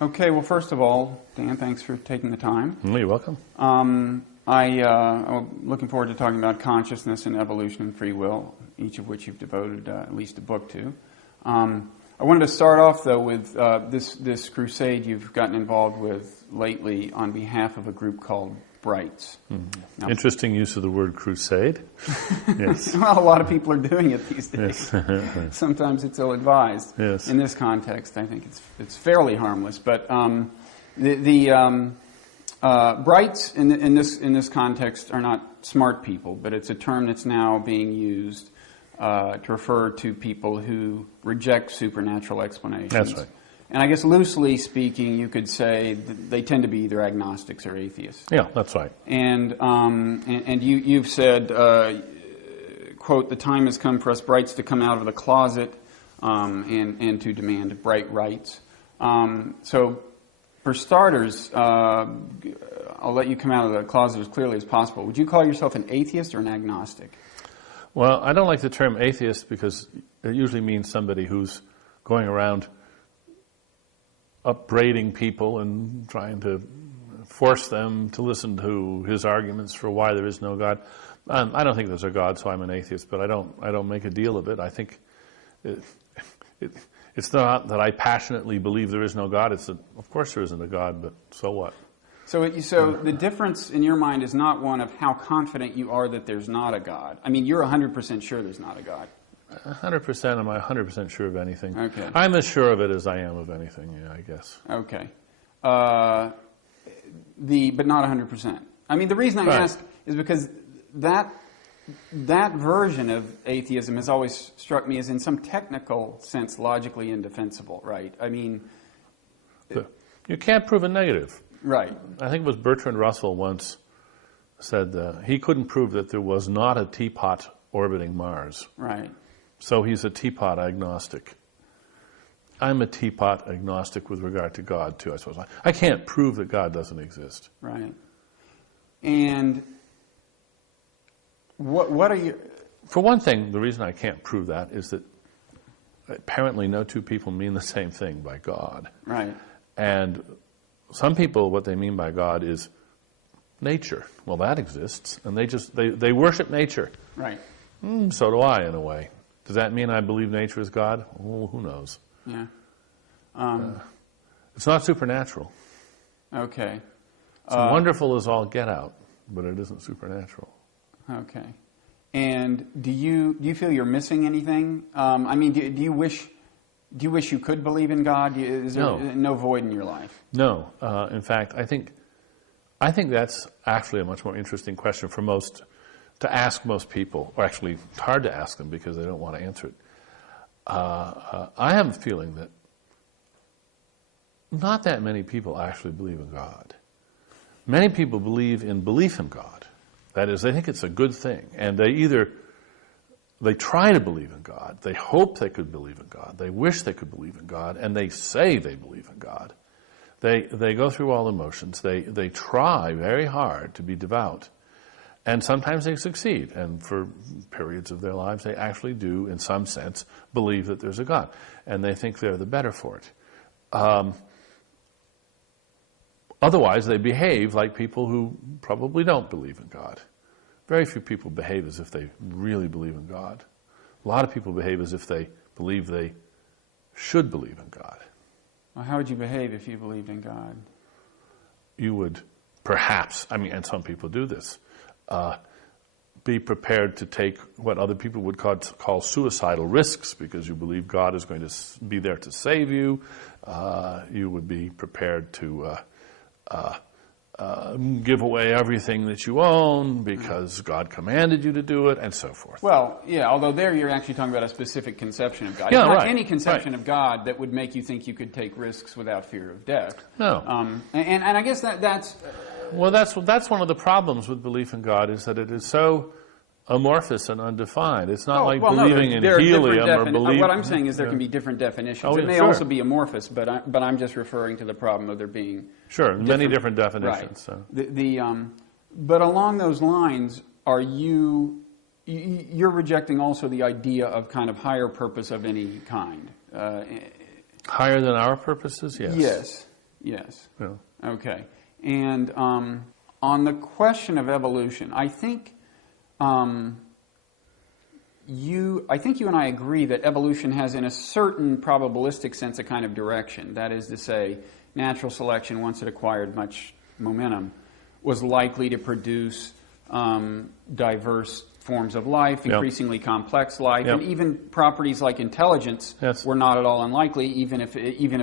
Okay, well, first of all, Dan, thanks for taking the time. You're welcome. I'm looking forward to talking about consciousness and evolution and free will, each of which you've devoted at least a book to. I wanted to start off, though, with this crusade you've gotten involved with lately on behalf of a group called Wright. Mm-hmm. Now, interesting use of the word crusade. Yes. Well, a lot of people are doing it these days. Yes. Sometimes it's ill-advised. Yes. In this context, I think it's fairly harmless. But the Brights in this context are not smart people, but it's a term that's now being used to refer to people who reject supernatural explanations. That's right. And I guess loosely speaking, you could say that they tend to be either agnostics or atheists. Yeah, that's right. And you've said, quote, "The time has come for us Brights to come out of the closet and to demand bright rights." So, for starters, I'll let you come out of the closet as clearly as possible. Would you call yourself an atheist or an agnostic? Well, I don't like the term atheist because it usually means somebody who's going around upbraiding people and trying to force them to listen to his arguments for why there is no God. I don't think there's a God, so I'm an atheist, but I don't make a deal of it. I think it's not that I passionately believe there is no God. It's that, of course there isn't a God, but so what? So the difference in your mind is not one of how confident you are that there's not a God. I mean, you're 100% sure there's not a God. 100%. Am I 100% sure of anything? Okay. I'm as sure of it as I am of anything, yeah, I guess. Okay. But not 100%. I mean, the reason I ask is because that version of atheism has always struck me as in some technical sense logically indefensible, right? I mean... You can't prove a negative. Right. I think it was Bertrand Russell once said he couldn't prove that there was not a teapot orbiting Mars. Right. So he's a teapot agnostic. I'm a teapot agnostic with regard to God, too, I suppose. I can't prove that God doesn't exist. Right. And what are you... For one thing, the reason I can't prove that is that apparently no two people mean the same thing by God. Right. And some people, what they mean by God is nature. Well, that exists, and they worship nature. Right. So do I, in a way. Does that mean I believe nature is God? Oh, who knows? Yeah. It's not supernatural. Okay. It's wonderful as all get out, but it isn't supernatural. Okay. And do you feel you're missing anything? I mean, do you wish you could believe in God? Is there no void in your life? No. In fact, I think that's actually a much more interesting question for most, to ask most people, or actually it's hard to ask them because they don't want to answer it. I have a feeling that not that many people actually believe in God. Many people believe in belief in God. That is, they think it's a good thing, and they try to believe in God, they hope they could believe in God, they wish they could believe in God, and they say they believe in God. They go through all the motions, they try very hard to be devout, and sometimes they succeed, and for periods of their lives they actually do, in some sense, believe that there's a God, and they think they're the better for it. Otherwise, they behave like people who probably don't believe in God. Very few people behave as if they really believe in God. A lot of people behave as if they believe they should believe in God. Well, how would you behave if you believed in God? You would perhaps, and some people do this, be prepared to take what other people would call suicidal risks because you believe God is going to be there to save you. You would be prepared to give away everything that you own because God commanded you to do it, and so forth. Well, yeah, although there you're actually talking about a specific conception of God. Yeah, it's not right, any conception of God that would make you think you could take risks without fear of death. No. And I guess that's... Well, that's one of the problems with belief in God, is that it is so amorphous and undefined. It's not believing in helium or believing... What I'm saying is there can be different definitions. It may also be amorphous, but I'm just referring to the problem of there being... Sure, many different definitions. Right. So. But along those lines, are you're rejecting also the idea of kind of higher purpose of any kind? Higher than our purposes, yes. Yes. Yes. Yeah. Okay. And on the question of evolution, I think you and I agree that evolution has, in a certain probabilistic sense, a kind of direction. That is to say, natural selection, once it acquired much momentum, was likely to produce diverse forms of life, increasingly complex life, and even properties like intelligence were not at all unlikely, even if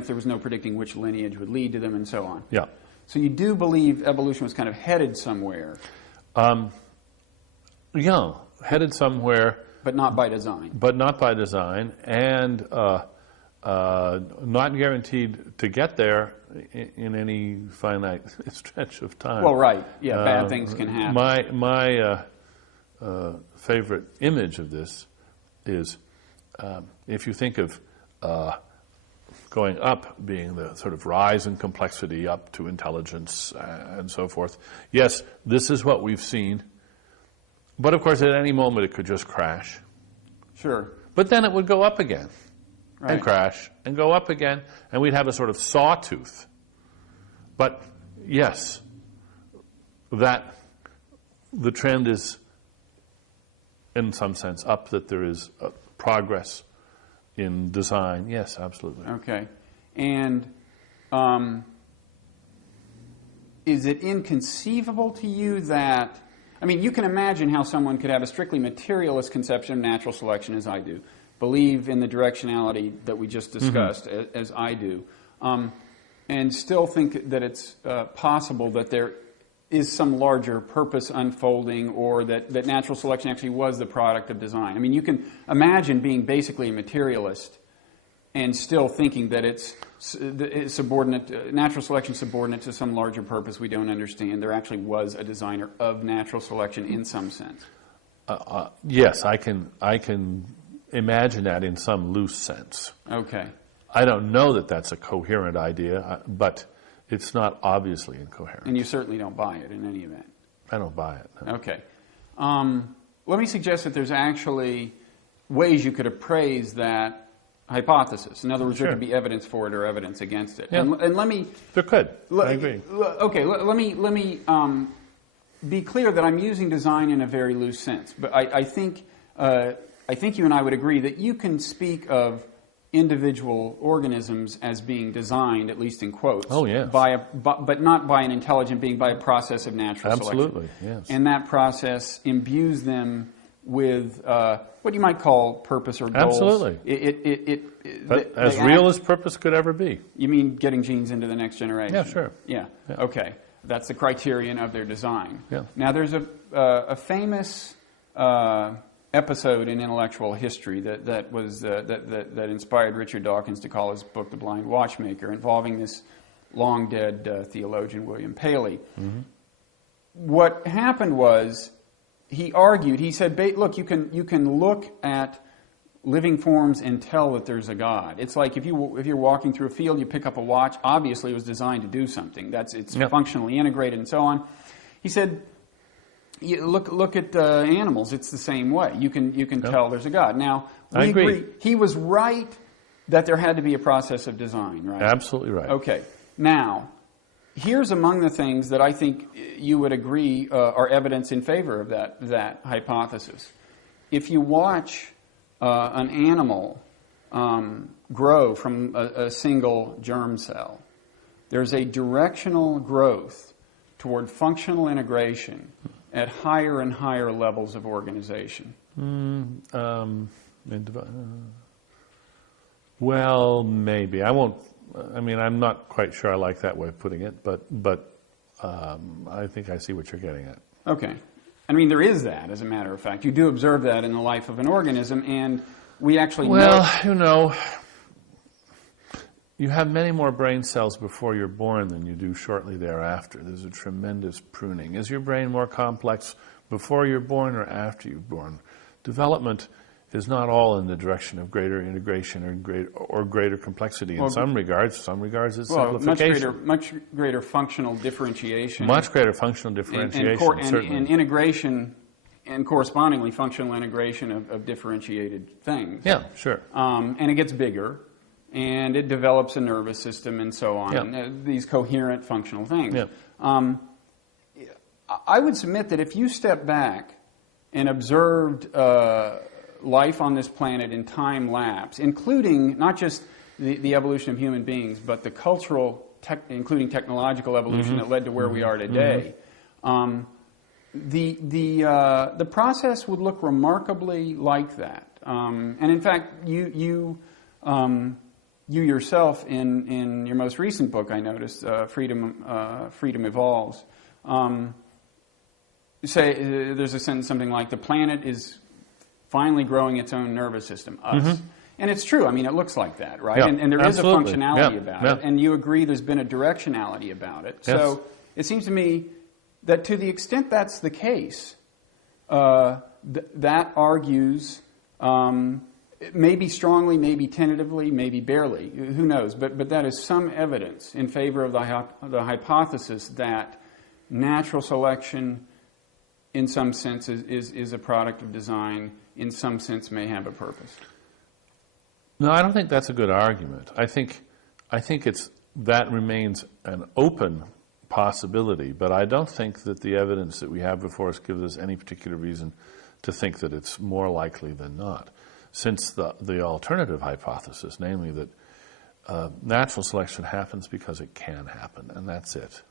there was no predicting which lineage would lead to them, and so on. Yeah. So you do believe evolution was kind of headed somewhere. Headed somewhere. But not by design. But not by design, and not guaranteed to get there in any finite stretch of time. Well, right. Yeah, bad things can happen. My favorite image of this is if you think of going up being the sort of rise in complexity up to intelligence and so forth. Yes, this is what we've seen. But of course, at any moment it could just crash. Sure. But then it would go up again right. and crash and go up again, and we'd have a sort of sawtooth. But yes, that the trend is in some sense up, that there is progress in design. Yes, absolutely. Okay. And is it inconceivable to you that, I mean, you can imagine how someone could have a strictly materialist conception of natural selection, as I do, believe in the directionality that we just discussed, as I do, and still think that it's possible that there is some larger purpose unfolding, or that natural selection actually was the product of design. I mean, you can imagine being basically a materialist and still thinking that it's subordinate, natural selection subordinate to some larger purpose we don't understand. There actually was a designer of natural selection in some sense. Yes, I can imagine that in some loose sense. Okay. I don't know that that's a coherent idea, but it's not obviously incoherent. And you certainly don't buy it in any event. I don't buy it. No. Okay. Let me suggest that there's actually ways you could appraise that hypothesis. In other words, there could be evidence for it or evidence against it. Yeah. And let me... There could. I agree. Okay, let me be clear that I'm using design in a very loose sense. But I think you and I would agree that you can speak of individual organisms as being designed, at least in quotes, but not by an intelligent being, by a process of natural selection. Absolutely, yes. And that process imbues them with what you might call purpose or goals. Absolutely. But as real as purpose could ever be. You mean getting genes into the next generation? Yeah, sure. Yeah. Okay. That's the criterion of their design. Yeah. Now, there's a famous episode in intellectual history that inspired Richard Dawkins to call his book The Blind Watchmaker, involving this long-dead theologian, William Paley. Mm-hmm. What happened was, he argued, he said, look, you can look at living forms and tell that there's a God. It's like if you're walking through a field, you pick up a watch, obviously it was designed to do something. It's functionally integrated and so on. He said, look at animals, it's the same way. You can tell there's a God. Now, we agree. He was right that there had to be a process of design, right? Absolutely right. Okay. Now, here's among the things that I think you would agree are evidence in favor of that hypothesis. If you watch an animal grow from a single germ cell, there's a directional growth toward functional integration at higher and higher levels of organization. Well, maybe. I'm not quite sure I like that way of putting it, but I think I see what you're getting at. Okay. I mean, there is that, as a matter of fact. You do observe that in the life of an organism, and we actually know... You have many more brain cells before you're born than you do shortly thereafter. There's a tremendous pruning. Is your brain more complex before you're born or after you're born? Development is not all in the direction of greater integration or greater complexity. In some regards it's simplification. Much greater functional differentiation. Much greater functional differentiation, certainly. And integration, and correspondingly functional integration of differentiated things. Yeah, sure. And it gets bigger. and it develops a nervous system and so on, Yeah. and, these coherent functional things. Yeah. I would submit that if you step back and observed life on this planet in time lapse, including not just the evolution of human beings, but the cultural, including technological evolution that led to where we are today, the process would look remarkably like that. And in fact, you yourself in your most recent book, I noticed, Freedom Evolves, say there's a sentence something like, the planet is finally growing its own nervous system, us. And it's true. I mean, it looks like that, right? Yeah, and there absolutely. is a functionality Yeah, about yeah. it. And you agree there's been a directionality about it. Yes. So it seems to me that to the extent that's the case, that argues, maybe strongly, maybe tentatively, maybe barely, who knows, but that is some evidence in favor of the hypothesis that natural selection in some sense is a product of design, in some sense may have a purpose. No, I don't think that's a good argument. I think that remains an open possibility, but I don't think that the evidence that we have before us gives us any particular reason to think that it's more likely than not. Since the alternative hypothesis, namely that natural selection happens because it can happen, and that's it.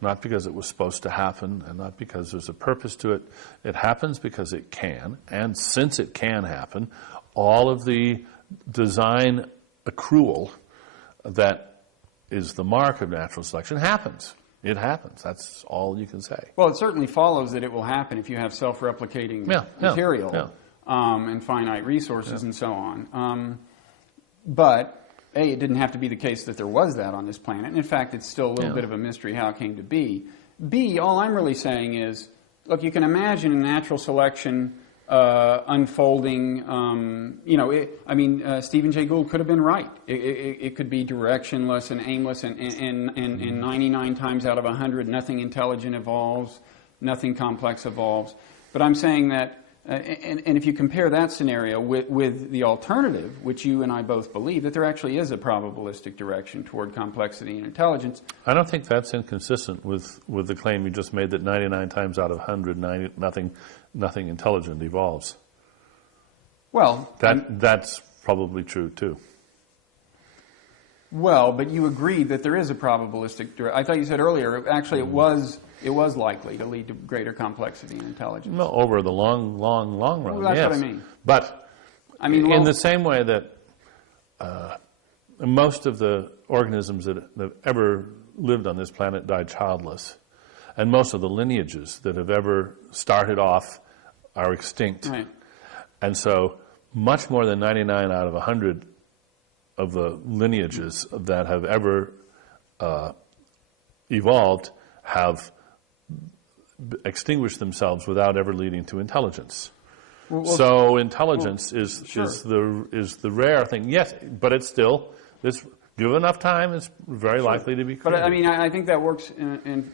Not because it was supposed to happen, and not because there's a purpose to it. It happens because it can, and since it can happen, all of the design accrual that is the mark of natural selection happens. It happens. That's all you can say. Well, it certainly follows that it will happen if you have self-replicating material and finite resources and so on. But A, it didn't have to be the case that there was that on this planet. And in fact, it's still a little bit of a mystery how it came to be. B, all I'm really saying is, look, you can imagine a natural selection unfolding. Stephen Jay Gould could have been right. It could be directionless and aimless, and 99 times out of 100, nothing intelligent evolves, nothing complex evolves. But I'm saying that, and if you compare that scenario with the alternative, which you and I both believe, that there actually is a probabilistic direction toward complexity and intelligence. I don't think that's inconsistent with the claim you just made that 99 times out of 100, nothing intelligent evolves. Well, that's probably true too. Well, but you agreed that there is a probabilistic direction. I thought you said earlier, actually, it was likely to lead to greater complexity and intelligence. No, over the long run. Well, that's yes. what I mean. But in the same way that most of the organisms that have ever lived on this planet died childless, and most of the lineages that have ever started off are extinct. Right. And so much more than 99 out of 100 of the lineages that have ever evolved have extinguished themselves without ever leading to intelligence. So intelligence is the rare thing. Yes, but it's still, given enough time, it's very likely to be created. But I mean, I think that works in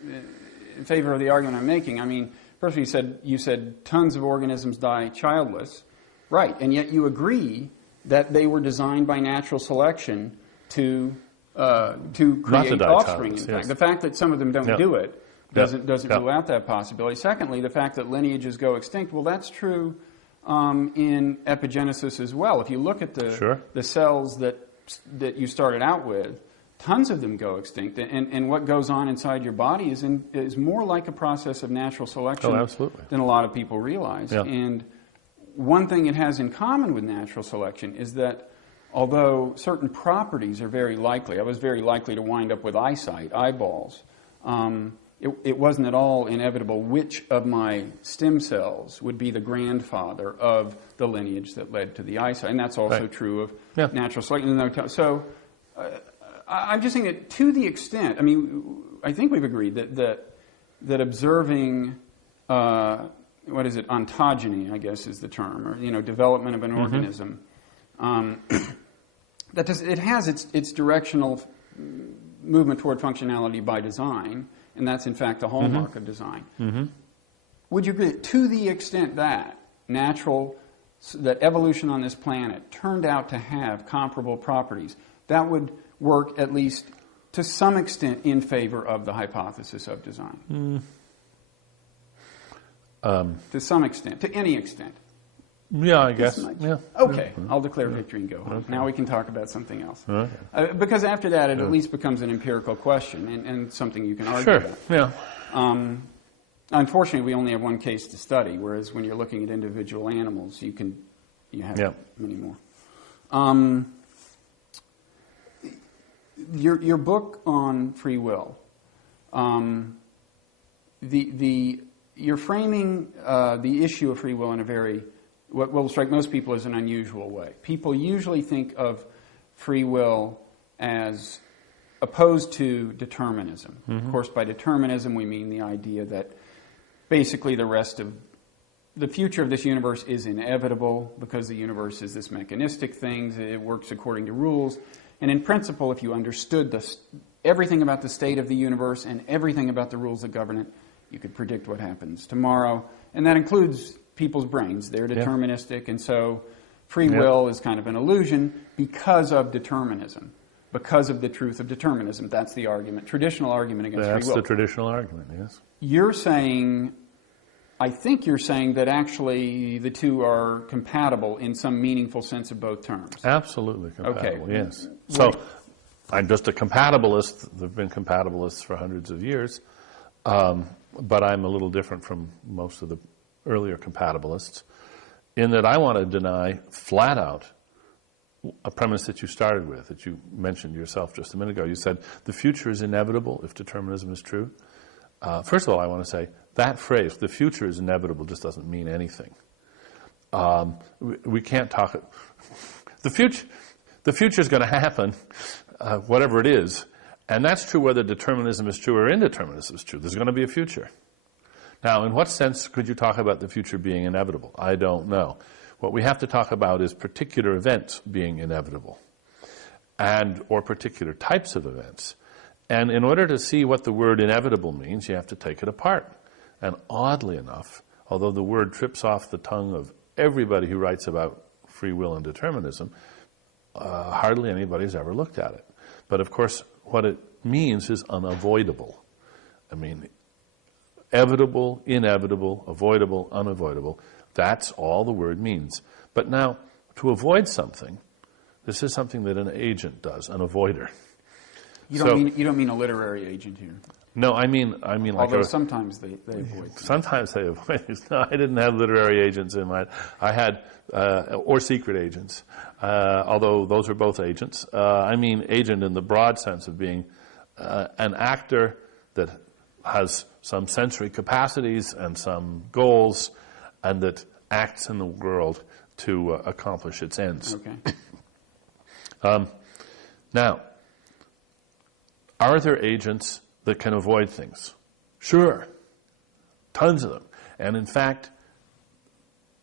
favor of the argument I'm making. I mean, first you said tons of organisms die childless, right? And yet you agree that they were designed by natural selection to create offspring. In fact, yes. The fact that some of them don't do it doesn't rule out that possibility. Secondly, the fact that lineages go extinct, well, that's true in epigenesis as well. If you look at the cells that you started out with, tons of them go extinct, and what goes on inside your body is more like a process of natural selection than a lot of people realize. Yeah. And one thing it has in common with natural selection is that although certain properties are very likely, I was very likely to wind up with eyeballs, it wasn't at all inevitable which of my stem cells would be the grandfather of the lineage that led to the eyesight. And that's also true of natural selection. So I'm just saying that to the extent, I mean, I think we've agreed that observing, ontogeny, I guess is the term, or development of an organism, it has its directional movement toward functionality by design, and that's in fact the hallmark of design. Would you agree that to the extent that natural that evolution on this planet turned out to have comparable properties, that would work at least to some extent in favor of the hypothesis of design. To some extent, to any extent. Yeah, I guess. Yeah. Okay, I'll declare victory and go home. Okay. Now we can talk about something else. Okay. Because after that, it at least becomes an empirical question and something you can argue Sure. about. Yeah. Unfortunately, we only have one case to study, whereas when you're looking at individual animals, you have many more. Your book on free will, you're framing the issue of free will in a very, what will strike most people as an unusual way. People usually think of free will as opposed to determinism. Of course, by determinism, we mean the idea that basically the future of this universe is inevitable because the universe is this mechanistic thing. It works according to rules. And in principle, if you understood everything about the state of the universe and everything about the rules that govern it, you could predict what happens tomorrow. And that includes people's brains. They're deterministic. And so free will is kind of an illusion because of determinism, because of the truth of determinism. That's the argument, traditional argument against free will. That's the traditional argument, yes. You're saying, I think you're saying that actually the two are compatible in some meaningful sense of both terms. Absolutely compatible, Okay. yes. So I'm just a compatibilist. There have been compatibilists for hundreds of years. But I'm a little different from most of the earlier compatibilists in that I want to deny flat out a premise that you started with, that you mentioned yourself just a minute ago. You said the future is inevitable if determinism is true. First of all, I want to say that phrase, the future is inevitable, just doesn't mean anything. We can't talk. The future is going to happen, whatever it is. And that's true whether determinism is true or indeterminism is true. There's going to be a future. Now, in what sense could you talk about the future being inevitable? I don't know. What we have to talk about is particular events being inevitable, or particular types of events. And in order to see what the word inevitable means, you have to take it apart. And oddly enough, although the word trips off the tongue of everybody who writes about free will and determinism, hardly anybody's ever looked at it. But of course, what it means is unavoidable. I mean, evitable, inevitable, avoidable, unavoidable. That's all the word means. But now, to avoid something, this is something that an agent does, an avoider. You don't mean a literary agent here. No, I mean like although sometimes they avoid. Sometimes they avoid. No, I didn't have literary agents in mind. I had or secret agents, although those are both agents. I mean agent in the broad sense of being an actor that has some sensory capacities and some goals, and that acts in the world to accomplish its ends. Okay. Now, are there agents that can avoid things? Sure. Tons of them. And in fact,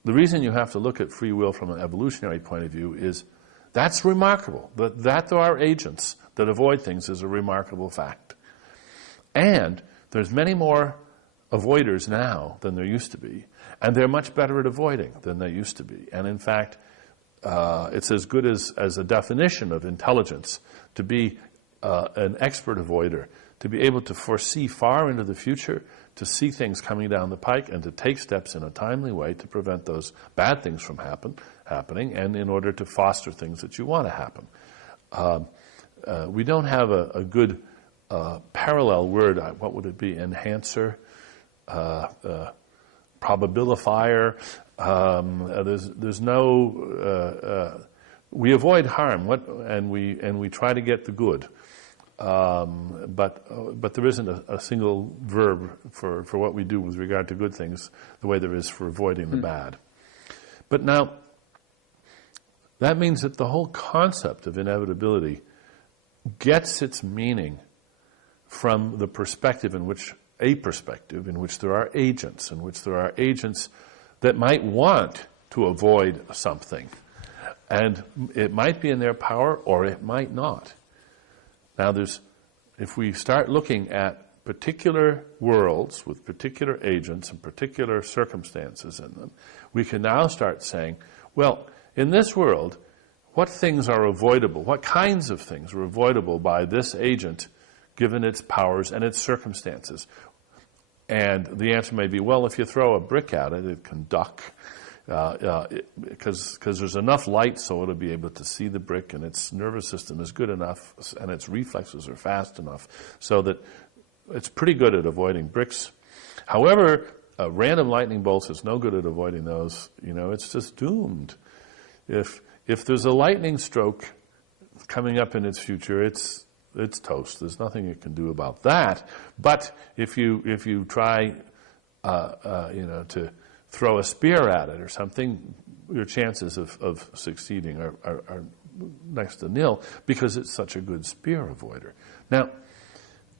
the reason you have to look at free will from an evolutionary point of view is that's remarkable. That there are agents that avoid things is a remarkable fact. And there's many more avoiders now than there used to be. And they're much better at avoiding than they used to be. And in fact, it's as good as a definition of intelligence to be an expert avoider, to be able to foresee far into the future, to see things coming down the pike, and to take steps in a timely way to prevent those bad things from happening, and in order to foster things that you want to happen. We don't have a good parallel word. What would it be? Enhancer, probabilifier. There's no. We avoid harm, and we try to get the good. But there isn't a single verb for what we do with regard to good things the way there is for avoiding the bad. But now, that means that the whole concept of inevitability gets its meaning from the perspective in which there are agents, that might want to avoid something. And it might be in their power or it might not. Now, if we start looking at particular worlds with particular agents and particular circumstances in them, we can now start saying, Well, in this world, what things are avoidable? What kinds of things are avoidable by this agent, given its powers and its circumstances? And the answer may be, well, if you throw a brick at it, it can duck, because there's enough light so it'll be able to see the brick, and its nervous system is good enough, and its reflexes are fast enough, so that it's pretty good at avoiding bricks. However, random lightning bolts is no good at avoiding those. It's just doomed. If there's a lightning stroke coming up in its future, it's toast. There's nothing it can do about that. But if you try, to throw a spear at it or something, your chances of succeeding are next to nil, because it's such a good spear avoider. Now,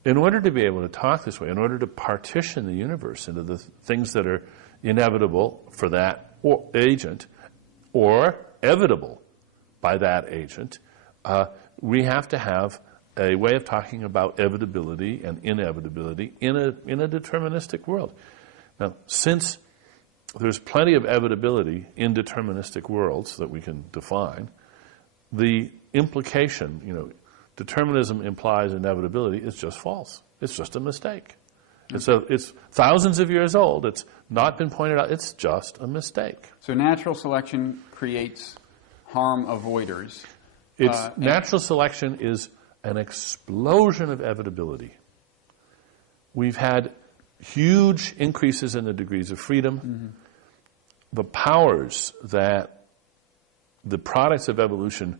in order to be able to talk this way, in order to partition the universe into the things that are inevitable for that agent or evitable by that agent, we have to have a way of talking about evitability and inevitability in a deterministic world. Now, since there's plenty of evitability in deterministic worlds that we can define, the implication, determinism implies inevitability, is just false. It's just a mistake. It's thousands of years old. It's not been pointed out. It's just a mistake. So natural selection creates harm avoiders. Natural selection is an explosion of evitability. We've had huge increases in the degrees of freedom. Mm-hmm. The powers that the products of evolution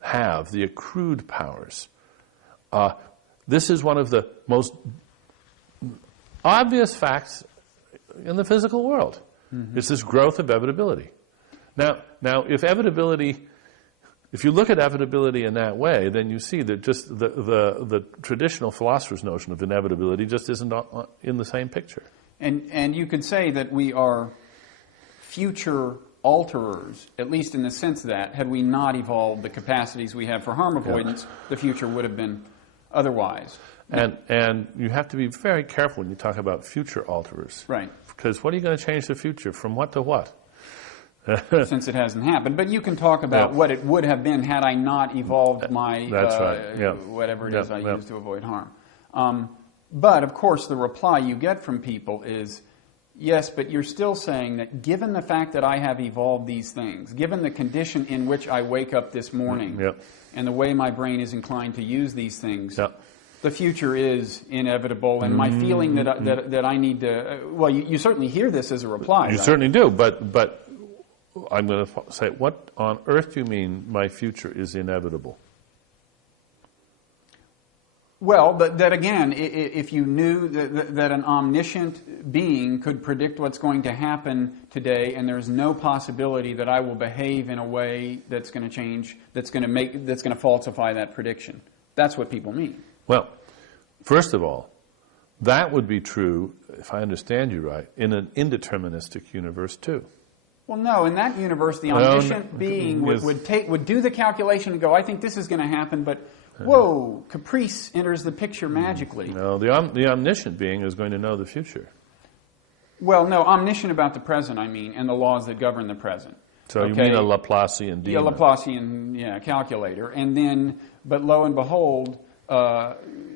have, the accrued powers, this is one of the most obvious facts in the physical world. Mm-hmm. It's this growth of evitability. Now, if you look at evitability in that way, then you see that just the traditional philosopher's notion of inevitability just isn't in the same picture. And you could say that we are future alterers, at least in the sense that had we not evolved the capacities we have for harm avoidance, the future would have been otherwise. And you have to be very careful when you talk about future alterers. Right. Because what are you going to change the future? From what to what? Since it hasn't happened. But you can talk about what it would have been had I not evolved my whatever it is I use to avoid harm. But, of course, the reply you get from people is, yes, but you're still saying that given the fact that I have evolved these things, given the condition in which I wake up this morning, and the way my brain is inclined to use these things, the future is inevitable, and my feeling that I need to... well, you certainly hear this as a reply. You certainly do, but I'm going to say, what on earth do you mean my future is inevitable? Well, that again, if you knew that an omniscient being could predict what's going to happen today, and there's no possibility that I will behave in a way that's going to change, that's going to falsify that prediction. That's what people mean. Well, first of all, that would be true, if I understand you right, in an indeterministic universe too. Well, no. In that universe, the omniscient being would do the calculation and go, I think this is going to happen, but whoa, caprice enters the picture magically. No, the omniscient being is going to know the future. Well, no, omniscient about the present, I mean, and the laws that govern the present. So you mean a Laplacian demon? Yeah, Laplacian, calculator. And then, but lo and behold,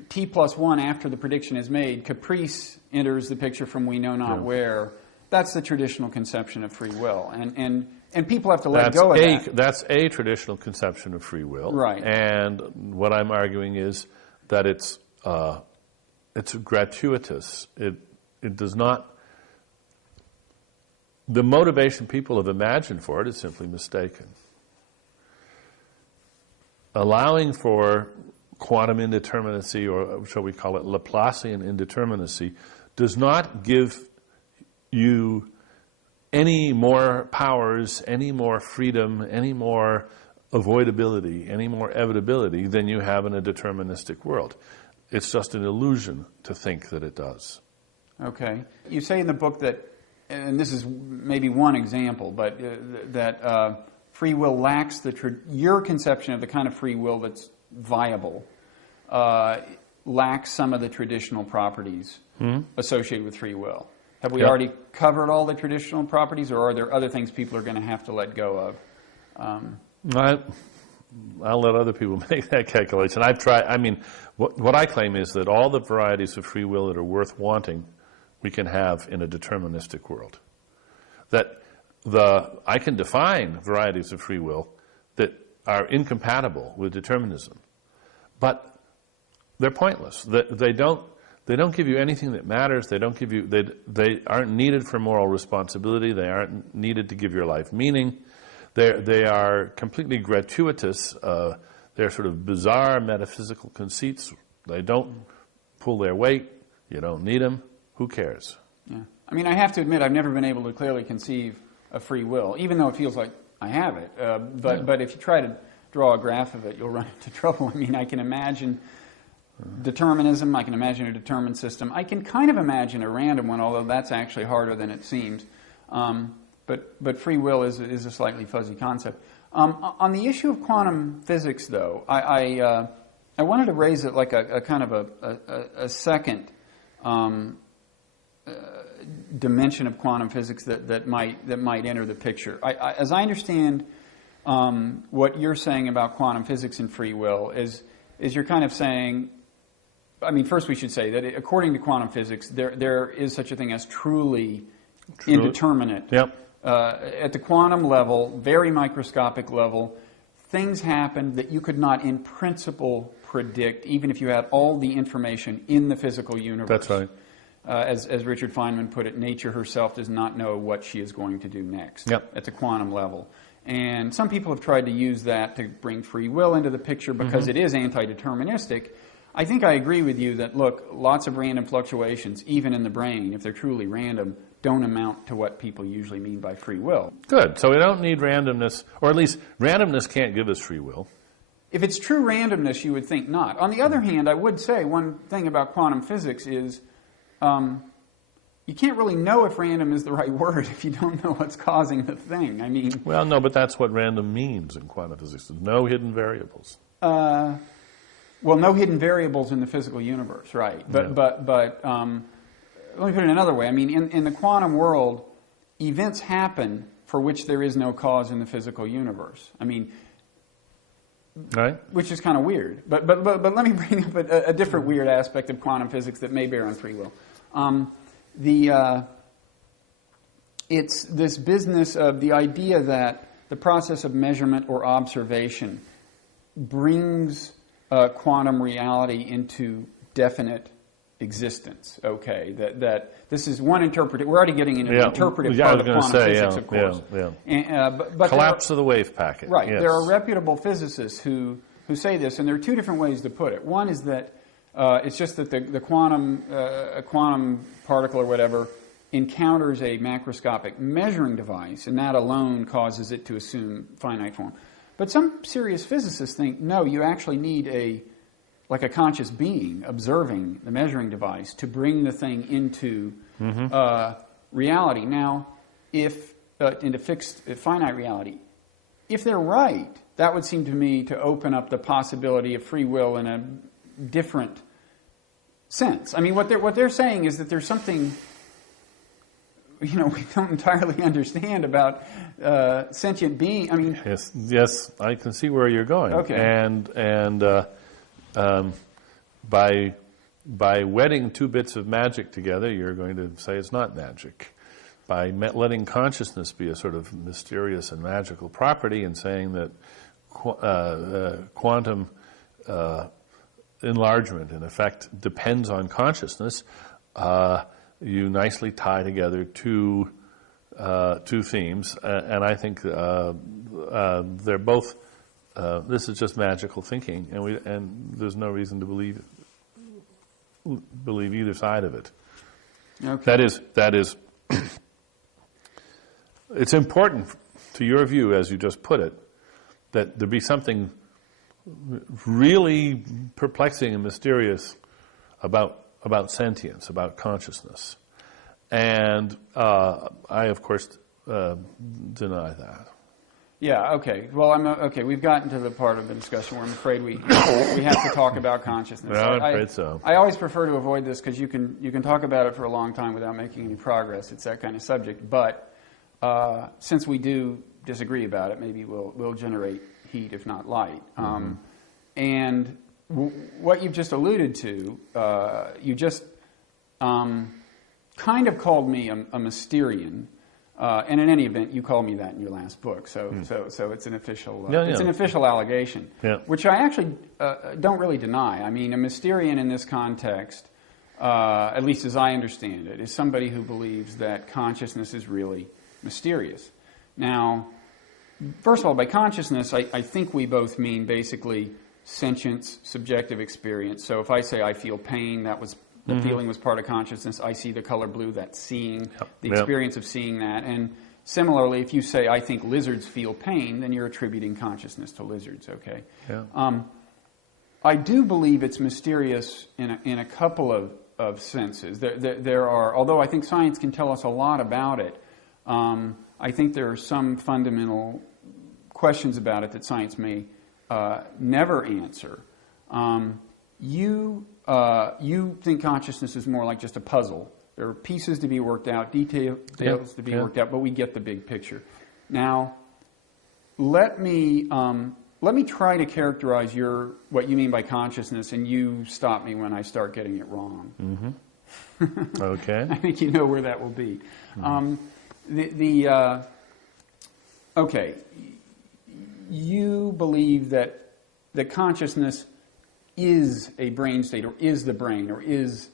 t plus 1 after the prediction is made, caprice enters the picture from we know not where. That's the traditional conception of free will. And people have to let go of that. That's a traditional conception of free will. Right. And what I'm arguing is that it's gratuitous. It does not... The motivation people have imagined for it is simply mistaken. Allowing for quantum indeterminacy, or shall we call it Laplacian indeterminacy, does not give you any more powers, any more freedom, any more avoidability, any more evitability than you have in a deterministic world. It's just an illusion to think that it does. Okay. You say in the book that, and this is maybe one example, but that free will lacks your conception of the kind of free will that's viable, lacks some of the traditional properties associated with free will. Have we Yep. already covered all the traditional properties, or are there other things people are going to have to let go of? I'll let other people make that calculation. I've tried. I mean, what I claim is that all the varieties of free will that are worth wanting, we can have in a deterministic world. That I can define varieties of free will that are incompatible with determinism, but they're pointless. They don't give you anything that matters. They don't give you. They aren't needed for moral responsibility. They aren't needed to give your life meaning. They are completely gratuitous. They're sort of bizarre metaphysical conceits. They don't pull their weight. You don't need them. Who cares? Yeah. I mean, I have to admit, I've never been able to clearly conceive of free will, even though it feels like I have it. But if you try to draw a graph of it, you'll run into trouble. I mean, I can imagine determinism. I can imagine a determined system. I can kind of imagine a random one, although that's actually harder than it seems. But free will is a slightly fuzzy concept. On the issue of quantum physics, though, I wanted to raise it like a kind of a second dimension of quantum physics that might enter the picture. As I understand what you're saying about quantum physics and free will is you're kind of saying, I mean, first we should say that according to quantum physics, there is such a thing as truly indeterminate. Yep. At the quantum level, very microscopic level, things happen that you could not in principle predict, even if you had all the information in the physical universe. That's right. As Richard Feynman put it, nature herself does not know what she is going to do next. Yep. At the quantum level. And some people have tried to use that to bring free will into the picture because it is anti-deterministic. I think I agree with you that, look, lots of random fluctuations, even in the brain, if they're truly random, don't amount to what people usually mean by free will. Good. So we don't need randomness, or at least randomness can't give us free will. If it's true randomness, you would think not. On the other hand, I would say one thing about quantum physics is you can't really know if random is the right word if you don't know what's causing the thing. I mean... Well, no, but that's what random means in quantum physics. There's no hidden variables. Well, no hidden variables in the physical universe, right. But let me put it another way. I mean, in the quantum world, events happen for which there is no cause in the physical universe. I mean, right? Which is kind of weird. But let me bring up a different weird aspect of quantum physics that may bear on free will. It's this business of the idea that the process of measurement or observation brings quantum reality into definite existence. Okay, that this is one interpretive. We're already getting into the interpretive part of quantum physics, of course. But collapse of the wave packet. Right. Yes. There are reputable physicists who say this, and there are two different ways to put it. One is that it's just that the quantum a quantum particle or whatever encounters a macroscopic measuring device, and that alone causes it to assume finite form. But some serious physicists think, no, you actually need a conscious being observing the measuring device to bring the thing into reality. Now, into fixed finite reality, if they're right, that would seem to me to open up the possibility of free will in a different sense. I mean, what they're saying is that there's something we don't entirely understand about sentient being. I mean, yes, I can see where you're going. Okay, and by wedding two bits of magic together, you're going to say it's not magic. By letting consciousness be a sort of mysterious and magical property and saying that quantum enlargement, in effect, depends on consciousness, you nicely tie together two themes, and I think they're both. This is just magical thinking, and there's no reason to believe either side of it. Okay. That is. It's important to your view, as you just put it, that there be something really perplexing and mysterious about sentience, about consciousness. And I, of course, deny that. Yeah, okay. Well, okay. We've gotten to the part of the discussion where I'm afraid we have to talk about consciousness. No, I'm afraid so. I always prefer to avoid this because you can talk about it for a long time without making any progress. It's that kind of subject. But since we do disagree about it, maybe we'll generate heat, if not light. And what you've just alluded to, you just kind of called me a Mysterian. And in any event, you called me that in your last book, so it's an official an official allegation, which I actually don't really deny. I mean, a Mysterian in this context, at least as I understand it, is somebody who believes that consciousness is really mysterious. Now, first of all, by consciousness, I think we both mean basically sentience, subjective experience. So if I say I feel pain, that was the feeling was part of consciousness. I see the color blue, that's seeing, the experience of seeing that. And similarly, if you say, I think lizards feel pain, then you're attributing consciousness to lizards, okay? Yeah. I do believe it's mysterious in a couple of senses. There are, although I think science can tell us a lot about it, I think there are some fundamental questions about it that science may never answer. You think consciousness is more like just a puzzle. There are pieces to be worked out, details to be worked out, but we get the big picture. Now, let me try to characterize what you mean by consciousness, and you stop me when I start getting it wrong. Okay. I think you know where that will be. Okay, you believe that consciousness is a brain state, or is the brain, or is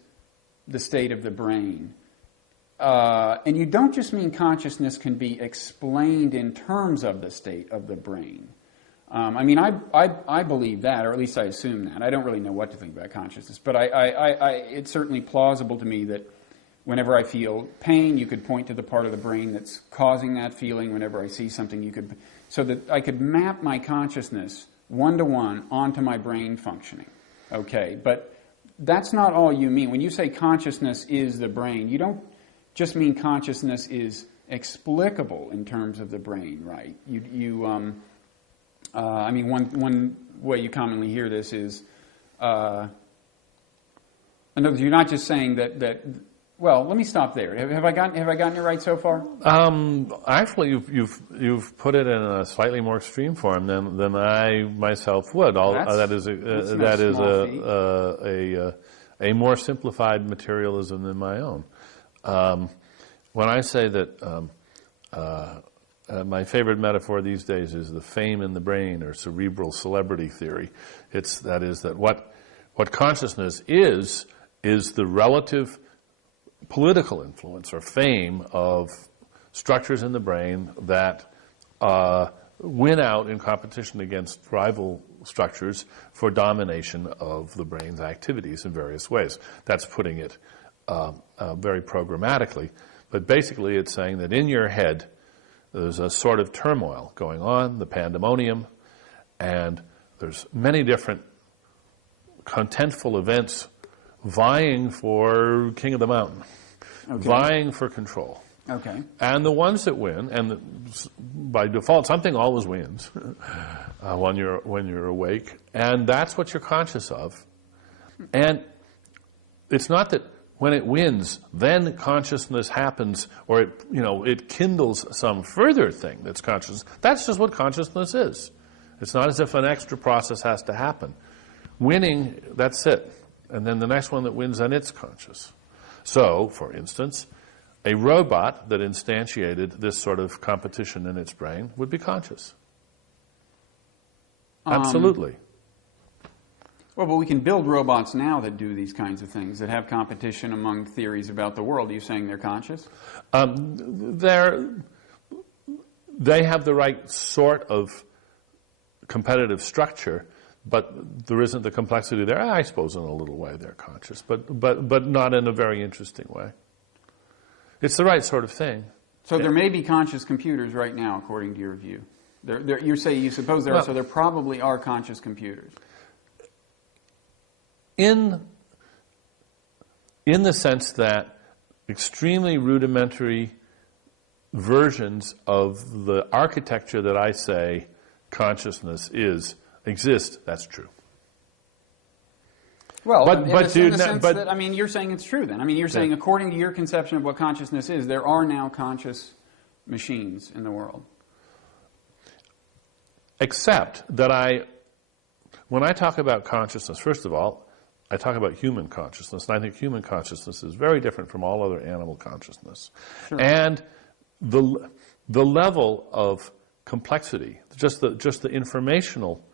the state of the brain. And you don't just mean consciousness can be explained in terms of the state of the brain. I mean, I believe that, or at least I assume that. I don't really know what to think about consciousness, but it's certainly plausible to me that whenever I feel pain, you could point to the part of the brain that's causing that feeling. Whenever I see something, so that I could map my consciousness one-to-one onto my brain functioning. Okay, but that's not all you mean. When you say consciousness is the brain, you don't just mean consciousness is explicable in terms of the brain, right? I mean, one way you commonly hear this is, in other words, you're not just saying that. Well, let me stop there. Have I gotten it right so far? Actually, you've put it in a slightly more extreme form than I myself would. That is a more simplified materialism than my own. When I say that my favorite metaphor these days is the fame in the brain, or cerebral celebrity theory. That what consciousness is the relative political influence or fame of structures in the brain that win out in competition against rival structures for domination of the brain's activities in various ways. That's putting it very programmatically. But basically it's saying that in your head there's a sort of turmoil going on, the pandemonium, and there's many different contentful events vying for king of the mountain, vying for control. Okay. And the ones that win, and by default, something always wins when you're awake, and that's what you're conscious of. And it's not that when it wins, then consciousness happens, or it kindles some further thing that's conscious. That's just what consciousness is. It's not as if an extra process has to happen. Winning, that's it. And then the next one that wins, then it's conscious. So, for instance, a robot that instantiated this sort of competition in its brain would be conscious. Absolutely. Well, but we can build robots now that do these kinds of things, that have competition among theories about the world. Are you saying they're conscious? They have the right sort of competitive structure, but there isn't the complexity there. I suppose in a little way they're conscious, but not in a very interesting way. It's the right sort of thing. So there may be conscious computers right now, according to your view. You suppose there are, so there probably are conscious computers. In the sense that extremely rudimentary versions of the architecture that I say consciousness exists, that's true. Well, But- in but the dude, sense but- that, I mean, you're saying it's true then. I mean, you're saying according to your conception of what consciousness is, there are now conscious machines in the world. Except that when I talk about consciousness, first of all, I talk about human consciousness, and I think human consciousness is very different from all other animal consciousness. Sure. And the level of complexity, just the informational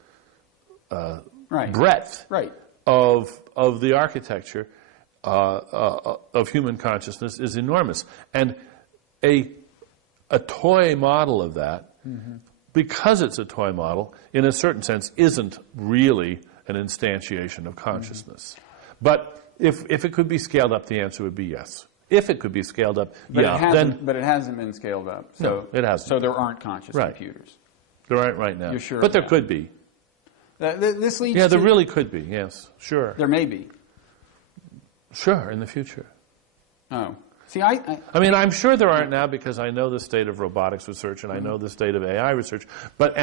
breadth Right. of the architecture of human consciousness is enormous. And a toy model of that, because it's a toy model, in a certain sense, isn't really an instantiation of consciousness. But if it could be scaled up, the answer would be yes. If it could be scaled up, But then it hasn't been scaled up. So, No, it hasn't. So there aren't conscious Right. computers. there aren't right now. You're sure but of there that? could be. This leads Yeah, to... there really could be. Yes, sure, There may be. sure, in the future. Oh. See, I I mean, I'm sure there aren't now because I know the state of robotics research and I know the state of AI research. But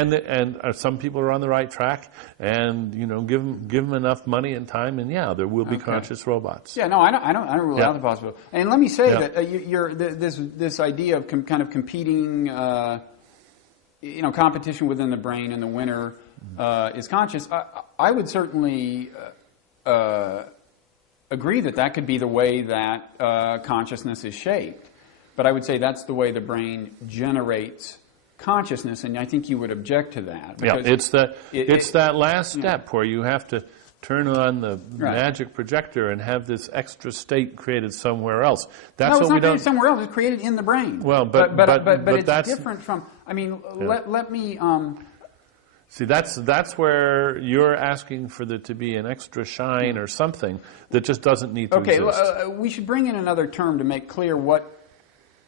some people are on the right track, and give them enough money and time, and there will be conscious robots. Yeah, no, I don't rule Yeah. out the possibility. And let me say Yeah. that this idea of kind of competing, competition within the brain, and the winner is conscious. I would certainly agree that could be the way that consciousness is shaped. But I would say that's the way the brain generates consciousness, and I think you would object to that. Yeah, because it's that last step where you have to turn on the Right. magic projector and have this extra state created somewhere else. That's No, it's what not we created don't. somewhere else. It's created in the brain. Well, but it's that's different from. I mean, let me. See, that's where you're asking for there to be an extra shine or something that just doesn't need to exist. We should bring in another term to make clear what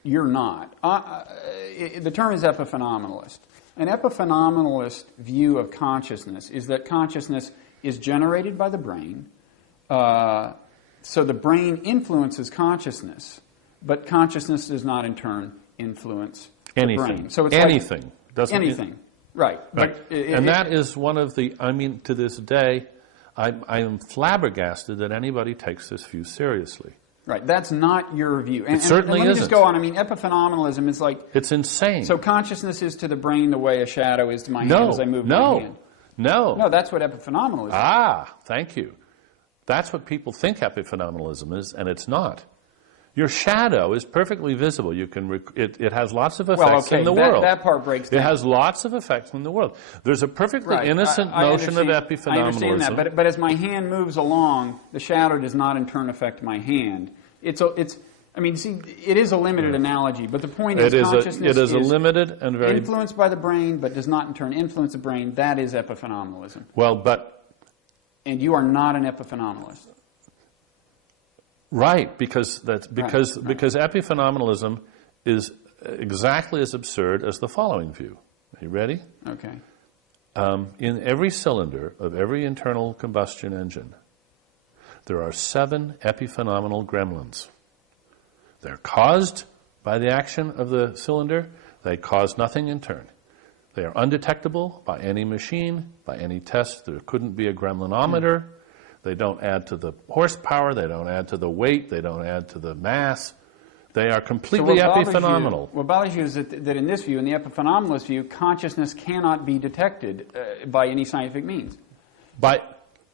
you're not. The term is epiphenomenalist. An epiphenomenalist view of consciousness is that consciousness is generated by the brain, so the brain influences consciousness, but consciousness does not in turn influence the brain. So it's anything. Like anything. Right. Right. But and that is one of the, to this day, I am flabbergasted that anybody takes this view seriously. Right. That's not your view. And certainly let me isn't. just go on. I mean, epiphenomenalism is like... It's insane. So consciousness is to the brain the way a shadow is to my hand as I move my hand. No, that's what epiphenomenalism is. Ah, thank you. That's what people think epiphenomenalism is, and it's not. Your shadow is perfectly visible. You can it has lots of effects in the world. That part breaks down. It has lots of effects in the world. There's a perfectly innocent notion of epiphenomenalism. I understand that, but as my hand moves along, the shadow does not in turn affect my hand. I mean, see, it is a limited analogy, but the point is consciousness is a limited and very influenced by the brain, but does not in turn influence the brain. That is epiphenomenalism. And you are not an epiphenomenalist. Right, because epiphenomenalism is exactly as absurd as the following view. Are you ready? Okay. In every cylinder of every internal combustion engine, there are 7 epiphenomenal gremlins. They're caused by the action of the cylinder. They cause nothing in turn. They are undetectable by any machine, by any test. There couldn't be a gremlinometer. They don't add to the horsepower. They don't add to the weight. They don't add to the mass. They are completely epiphenomenal. What bothers you is that in this view, in the epiphenomenalist view, consciousness cannot be detected by any scientific means. By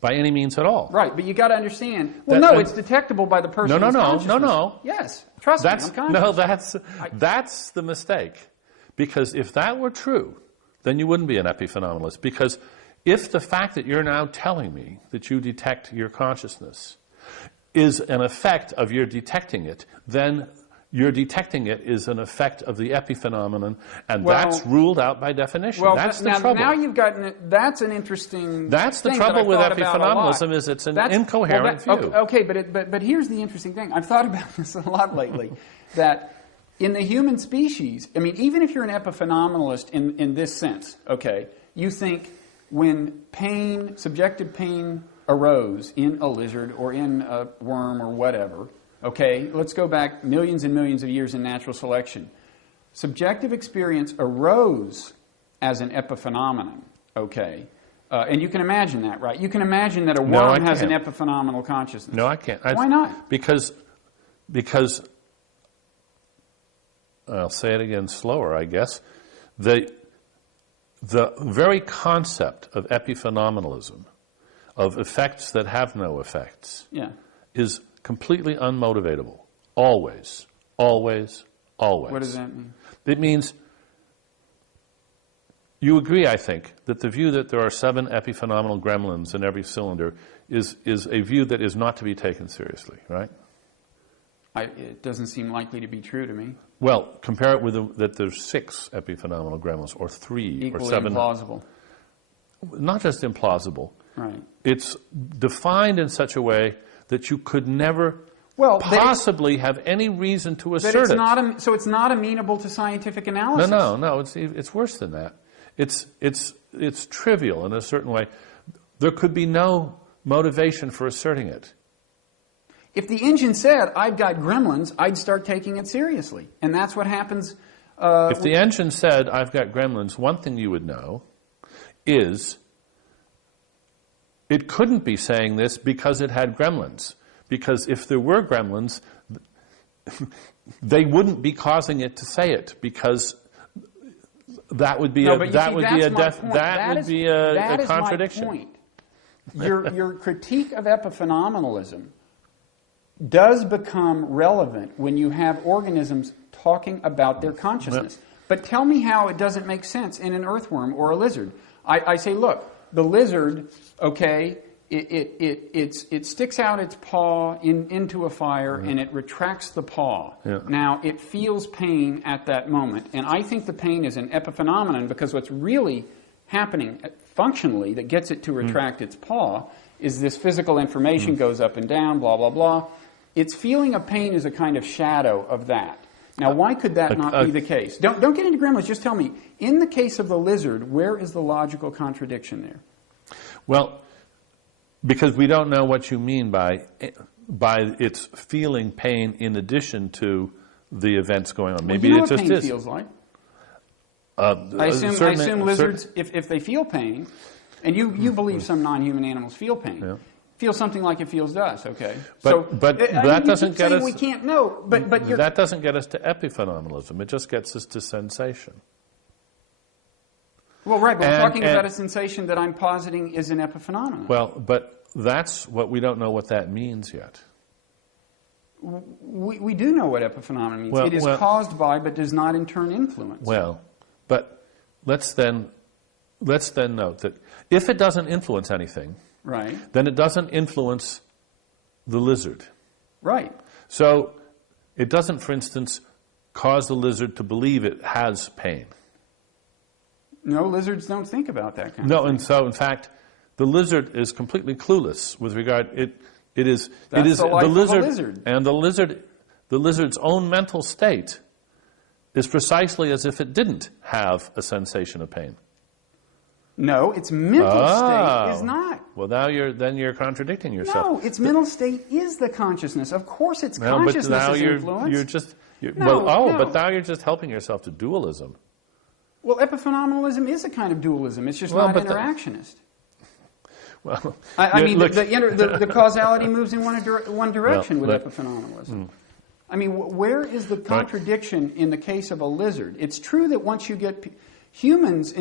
any means at all. Right, but you got to understand. Well, it's detectable by the person's consciousness. No. Yes, trust me, I'm conscious. That's the mistake. Because if that were true, then you wouldn't be an epiphenomenalist. Because if the fact that you're now telling me that you detect your consciousness is an effect of your detecting it, then your detecting it is an effect of the epiphenomenon, and that's ruled out by definition. That's the trouble. Now you've gotten it. That's an interesting. That's the trouble with epiphenomenalism is it's an incoherent view. Okay, but here's the interesting thing. I've thought about this a lot lately. That in the human species, I mean, even if you're an epiphenomenalist in this sense, okay, you think when subjective pain arose in a lizard or in a worm or whatever, okay, let's go back millions and millions of years in natural selection. subjective experience arose as an epiphenomenon, okay? And you can imagine that, right? You can imagine that a worm has an epiphenomenal consciousness. No, I can't. Why not? Because I'll say it again slower, I guess. The very concept of epiphenomenalism, of effects that have no effects, is completely unmotivatable. Always, always, always. What does that mean? It means, you agree, I think, that the view that there are 7 epiphenomenal gremlins in every cylinder is a view that is not to be taken seriously, right? It doesn't seem likely to be true to me. Well, compare it with that there's 6 epiphenomenal gremlins, or 3, Equally or 7. implausible. Not just implausible. Right. It's defined in such a way that you could never possibly have any reason to assert it. So it's not amenable to scientific analysis? No. It's worse than that. It's trivial in a certain way. There could be no motivation for asserting it. If the engine said, I've got gremlins, I'd start taking it seriously. And that's what happens. If the engine said, I've got gremlins, one thing you would know is it couldn't be saying this because it had gremlins. Because if there were gremlins, they wouldn't be causing it to say it, because that would be a contradiction. My point. Your critique of epiphenomenalism does become relevant when you have organisms talking about their consciousness. But tell me how it doesn't make sense in an earthworm or a lizard. I say, look, the lizard, okay, it sticks out its paw into a fire and it retracts the paw. Yeah. Now, it feels pain at that moment. And I think the pain is an epiphenomenon, because what's really happening functionally that gets it to retract its paw is this physical information goes up and down, blah, blah, blah. Its feeling of pain is a kind of shadow of that. Now, why could that not be the case? Don't get into gremlins. Just tell me, in the case of the lizard, where is the logical contradiction there? Well, because we don't know what you mean by its feeling pain in addition to the events going on. Maybe you know it just what pain is. Feels like. I assume lizards, if they feel pain, and you believe some non-human animals feel pain, feel something like it feels to us, okay? But that doesn't get us. We can't know, but that doesn't get us to epiphenomenalism. It just gets us to sensation. Well, right, but we're talking about a sensation that I'm positing is an epiphenomenon. Well, but that's what we don't know what that means yet. We do know what epiphenomenon means. It is caused by, but does not in turn influence. Well, but let's then note that if it doesn't influence anything, right, then it doesn't influence the lizard. Right. So it doesn't, for instance, cause the lizard to believe it has pain. No, lizards don't think about that kind of thing. No, and so in fact, the lizard is completely clueless with regard. It is the life of a lizard, lizard. And the lizard's own mental state is precisely as if it didn't have a sensation of pain. No, its mental state is not. Well, now you're contradicting yourself. No, its mental state is the consciousness. Of course, its consciousness is influenced. But now you're just helping yourself to dualism. Well, epiphenomenalism is a kind of dualism. It's just not interactionist. I mean, the causality moves in one direction with epiphenomenalism. I mean, where is the contradiction in the case of a lizard? It's true that once you get humans,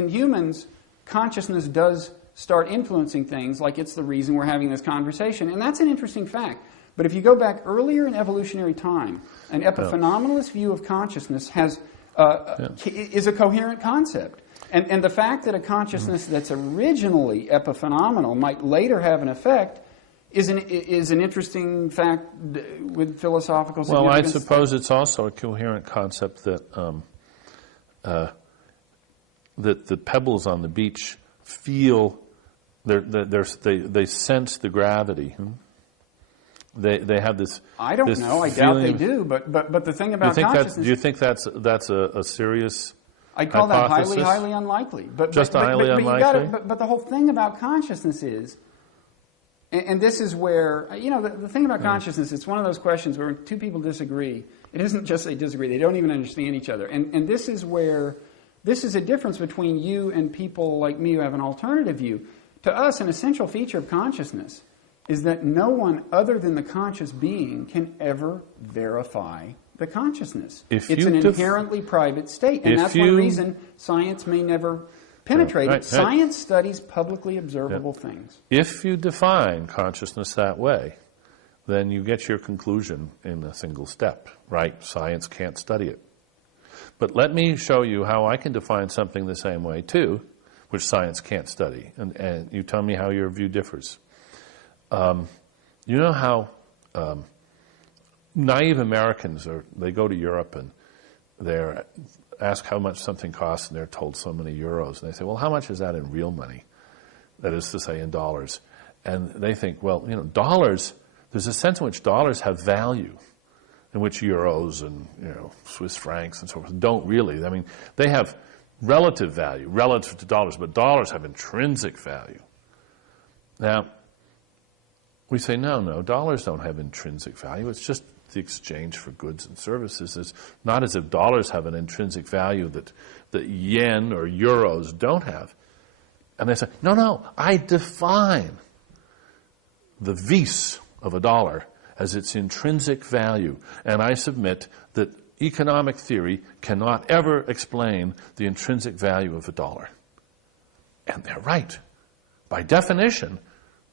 consciousness does start influencing things, like it's the reason we're having this conversation, and that's an interesting fact. But if you go back earlier in evolutionary time, an epiphenomenalist view of consciousness is a coherent concept. And the fact that a consciousness that's originally epiphenomenal might later have an effect is an interesting fact with philosophical significance. Well, I suppose it's also a coherent concept that the pebbles on the beach feel, they sense the gravity. They have this. I don't know. I doubt they do. But the thing about consciousness. Do you think that's a serious? I call hypothesis? that highly unlikely. Highly unlikely. But the whole thing about consciousness is And this is where, the thing about consciousness, it's one of those questions where when two people disagree, it isn't just they disagree, they don't even understand each other. And this is where, this is a difference between you and people like me who have an alternative view. To us, an essential feature of consciousness is that no one other than the conscious being can ever verify the consciousness. It's an inherently private state, and that's one reason science may never penetrate it. Science studies publicly observable things. If you define consciousness that way, then you get your conclusion in a single step, right? Science can't study it. But let me show you how I can define something the same way too, which science can't study. And you tell me how your view differs. You know how naive Americans they go to Europe and they're ask how much something costs, and they're told so many euros. And they say, well, how much is that in real money? That is to say, in dollars. And they think, well, dollars, there's a sense in which dollars have value, in which euros and, Swiss francs and so forth don't really. I mean, they have relative value, relative to dollars, but dollars have intrinsic value. Now, we say, no, dollars don't have intrinsic value. It's just the exchange for goods and services. It's not as if dollars have an intrinsic value that yen or euros don't have. And they say, no, I define the vis of a dollar as its intrinsic value. And I submit that economic theory cannot ever explain the intrinsic value of a dollar. And they're right. By definition,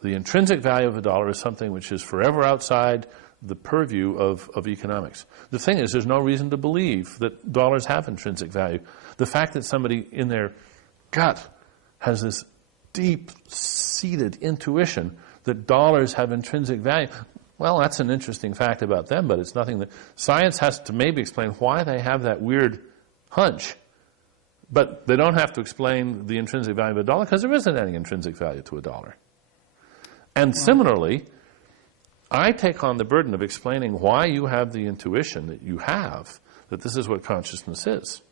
the intrinsic value of a dollar is something which is forever outside the purview of economics. The thing is, there's no reason to believe that dollars have intrinsic value. The fact that somebody in their gut has this deep-seated intuition that dollars have intrinsic value, well, that's an interesting fact about them, but it's nothing that science has to maybe explain why they have that weird hunch. But they don't have to explain the intrinsic value of a dollar because there isn't any intrinsic value to a dollar. And similarly, I take on the burden of explaining why you have the intuition that you have, that this is what consciousness is.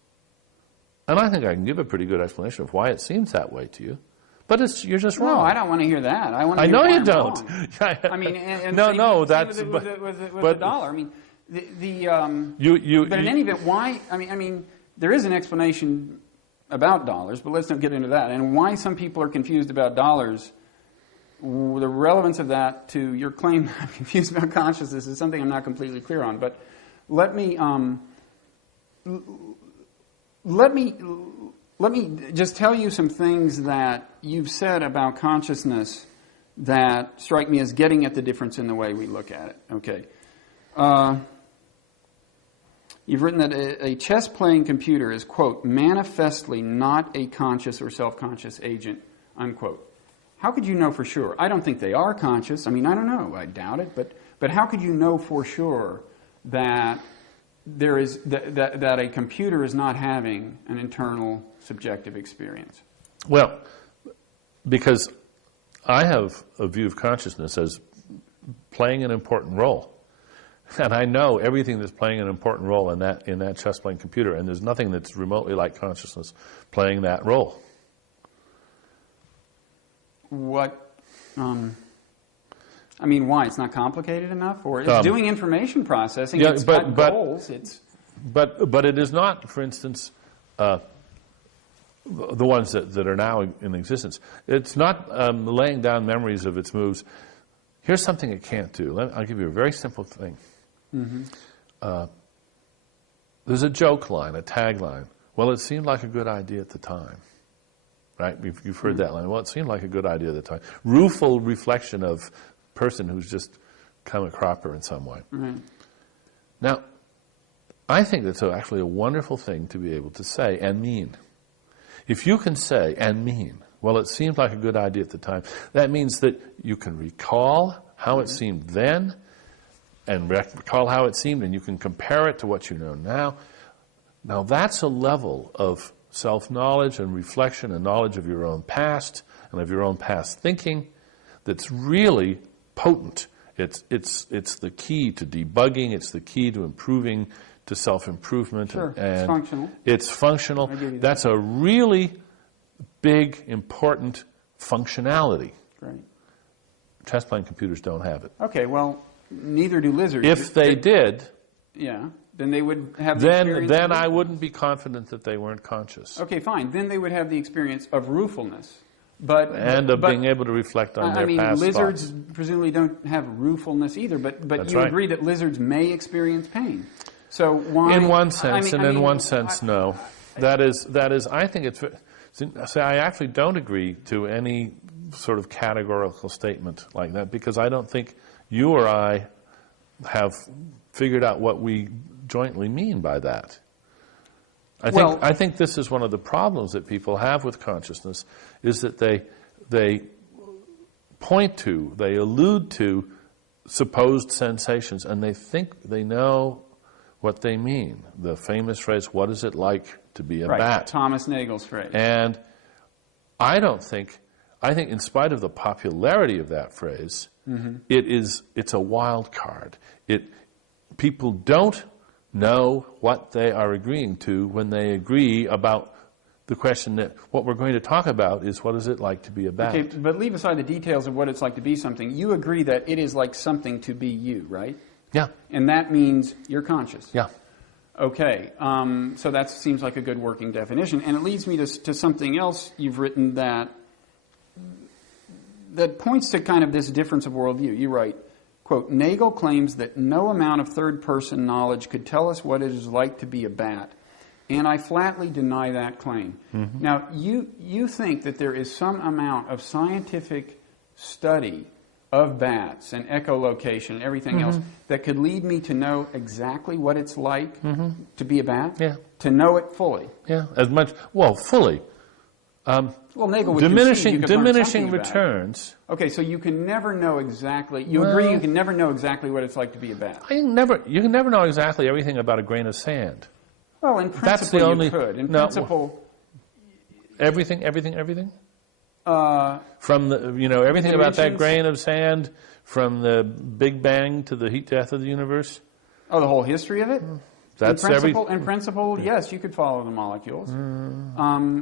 And I think I can give a pretty good explanation of why it seems that way to you. But you're just wrong. No, I don't want to hear that. I know you don't. I mean, that's with the dollar. I mean, but in any event, why? I mean, there is an explanation about dollars, but let's not get into that. And why some people are confused about dollars. The relevance of that to your claim that I'm confused about consciousness is something I'm not completely clear on. But let me just tell you some things that you've said about consciousness that strike me as getting at the difference in the way we look at it. Okay. You've written that a chess-playing computer is, quote, manifestly not a conscious or self-conscious agent, unquote. How could you know for sure? I don't think they are conscious. I mean, I don't know. I doubt it. But how could you know for sure that there is that a computer is not having an internal subjective experience? Well, because I have a view of consciousness as playing an important role. And I know everything that's playing an important role in that chess-playing computer, and there's nothing that's remotely like consciousness playing that role. What, I mean, why? It's not complicated enough? Or it's doing information processing, it's got goals, But it is not, for instance, the ones that are now in existence. It's not laying down memories of its moves. Here's something it can't do. I'll give you a very simple thing. Mm-hmm. There's a joke line, a tagline. Well, it seemed like a good idea at the time. Right? You've heard that line. Well, it seemed like a good idea at the time. Rueful reflection of a person who's just come a cropper in some way. Mm-hmm. Now, I think that's actually a wonderful thing to be able to say and mean. If you can say and mean, well, it seemed like a good idea at the time, that means that you can recall how it seemed then and recall how it seemed, and you can compare it to what you know now. Now, that's a level of self-knowledge and reflection and knowledge of your own past and of your own past thinking that's really potent. It's the key to debugging. It's the key to improving, to self-improvement. Sure, and it's functional. It's functional. That's a really big, important functionality. Right. Chess playing computers don't have it. Okay, well, neither do lizards. If they did, yeah, then they would have the experience. then I wouldn't be confident that they weren't conscious. Okay, fine. Then they would have the experience of ruefulness. And being able to reflect on their past lizards thoughts. Presumably don't have ruefulness either, but That's you right. agree that lizards may experience pain. So why? In one sense, in one sense, no. That is. I think it's. So I actually don't agree to any sort of categorical statement like that, because I don't think you or I have figured out what we jointly mean by that. I think this is one of the problems that people have with consciousness, is that they point to, they allude to supposed sensations, and they think they know what they mean. The famous phrase, "What is it like to be a bat?" Thomas Nagel's phrase. And I think in spite of the popularity of that phrase, it's a wild card. People don't know what they are agreeing to when they agree about the question that what we're going to talk about is, what is it like to be a bat? Okay, but leave aside the details of what it's like to be something. You agree that it is like something to be you, right? Yeah. And that means you're conscious. Yeah. Okay, so that seems like a good working definition. And it leads me to something else you've written that points to kind of this difference of worldview. You write, quote, "Nagel claims that no amount of third-person knowledge could tell us what it is like to be a bat, and I flatly deny that claim." Mm-hmm. Now, you think that there is some amount of scientific study of bats and echolocation and everything else that could lead me to know exactly what it's like to be a bat? Yeah. To know it fully? Yeah, fully. Well, Nagel would concede you could learn diminishing something about it. returns. Okay, so you can never know exactly. You agree you can never know exactly what it's like to be a bat. You can never know exactly everything about a grain of sand. Well, in principle, you could. In principle, everything. From the everything about that grain of sand, from the Big Bang to the heat death of the universe. Oh, the whole history of it. That's in principle, yes, you could follow the molecules.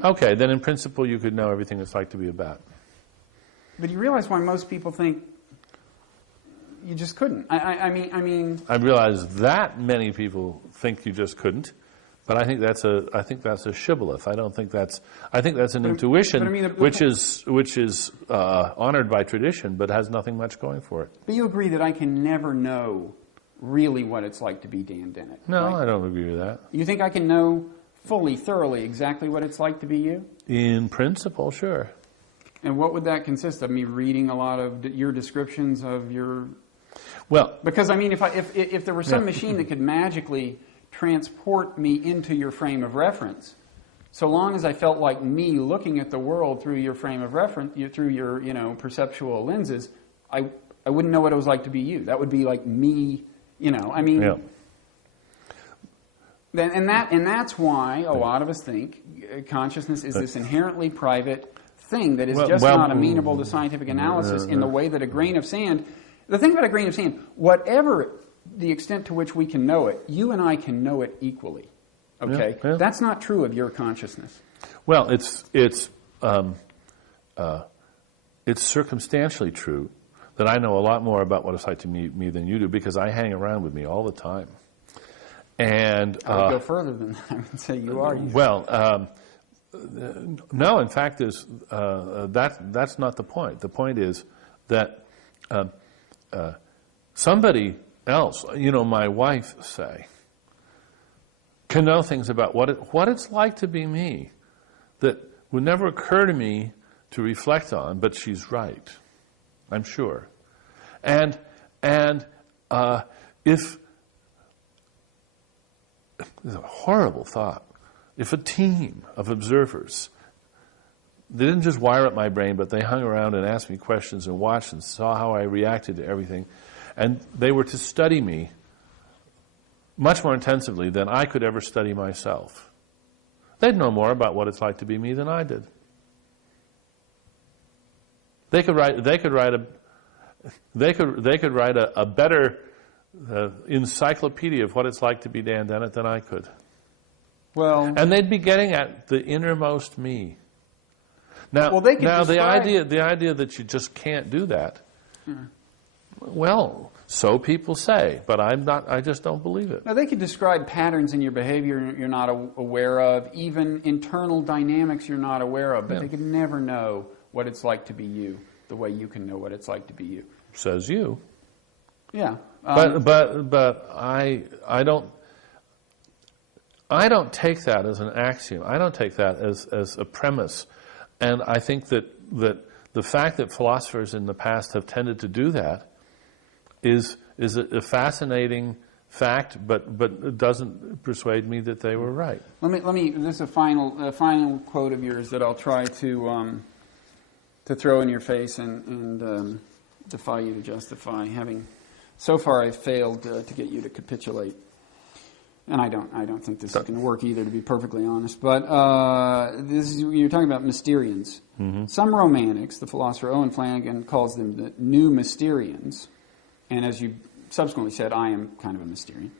Okay, then in principle you could know everything it's like to be a bat. But you realize why most people think you just couldn't. I mean. I realize that many people think you just couldn't, but I think that's a shibboleth. I think that's an intuition which is honored by tradition, but has nothing much going for it. But you agree that I can never know really what it's like to be Dan Dennett? No, right? I don't agree with that. You think I can know fully, thoroughly, exactly what it's like to be you? In principle, sure. And what would that consist of? Me reading a lot of your descriptions of your... Well... Because, I mean, if there were some machine that could magically transport me into your frame of reference, so long as I felt like me looking at the world through your frame of reference, through your, perceptual lenses, I wouldn't know what it was like to be you. That would be like me... Yeah. And that's why a lot of us think consciousness is this inherently private thing that is not amenable to scientific analysis in the way that a grain of sand. The thing about a grain of sand, whatever the extent to which we can know it, you and I can know it equally. Okay, that's not true of your consciousness. Well, it's circumstantially true that I know a lot more about what it's like to me than you do, because I hang around with me all the time. And I would go further than that. I would say you are. Well, no. In fact, that's not the point. The point is that somebody else, my wife, say, can know things about what it's like to be me that would never occur to me to reflect on. But she's right, I'm sure. And if it's a horrible thought, if a team of observers, they didn't just wire up my brain, but they hung around and asked me questions and watched and saw how I reacted to everything, and they were to study me much more intensively than I could ever study myself, they'd know more about what it's like to be me than I did. They could write a better encyclopedia of what it's like to be Dan Dennett than I could. Well, and they'd be getting at the innermost me. Now, the idea that you just can't do that Well, so people say, but I just don't believe it. Now, they could describe patterns in your behavior you're not aware of, even internal dynamics you're not aware of, but they could never know what it's like to be you, the way you can know what it's like to be you. Says you. Yeah. But I don't take that as an axiom. I don't take that as a premise. And I think that the fact that philosophers in the past have tended to do that is a fascinating fact, but it doesn't persuade me that they were right. Let me. This is a final quote of yours that I'll try to throw in your face and defy you to justify. Having so far, I've failed to get you to capitulate, and I don't think this is going to work either, to be perfectly honest. But you're talking about Mysterians. Mm-hmm. Some romantics, the philosopher Owen Flanagan calls them the new Mysterians. And as you subsequently said, I am kind of a Mysterian,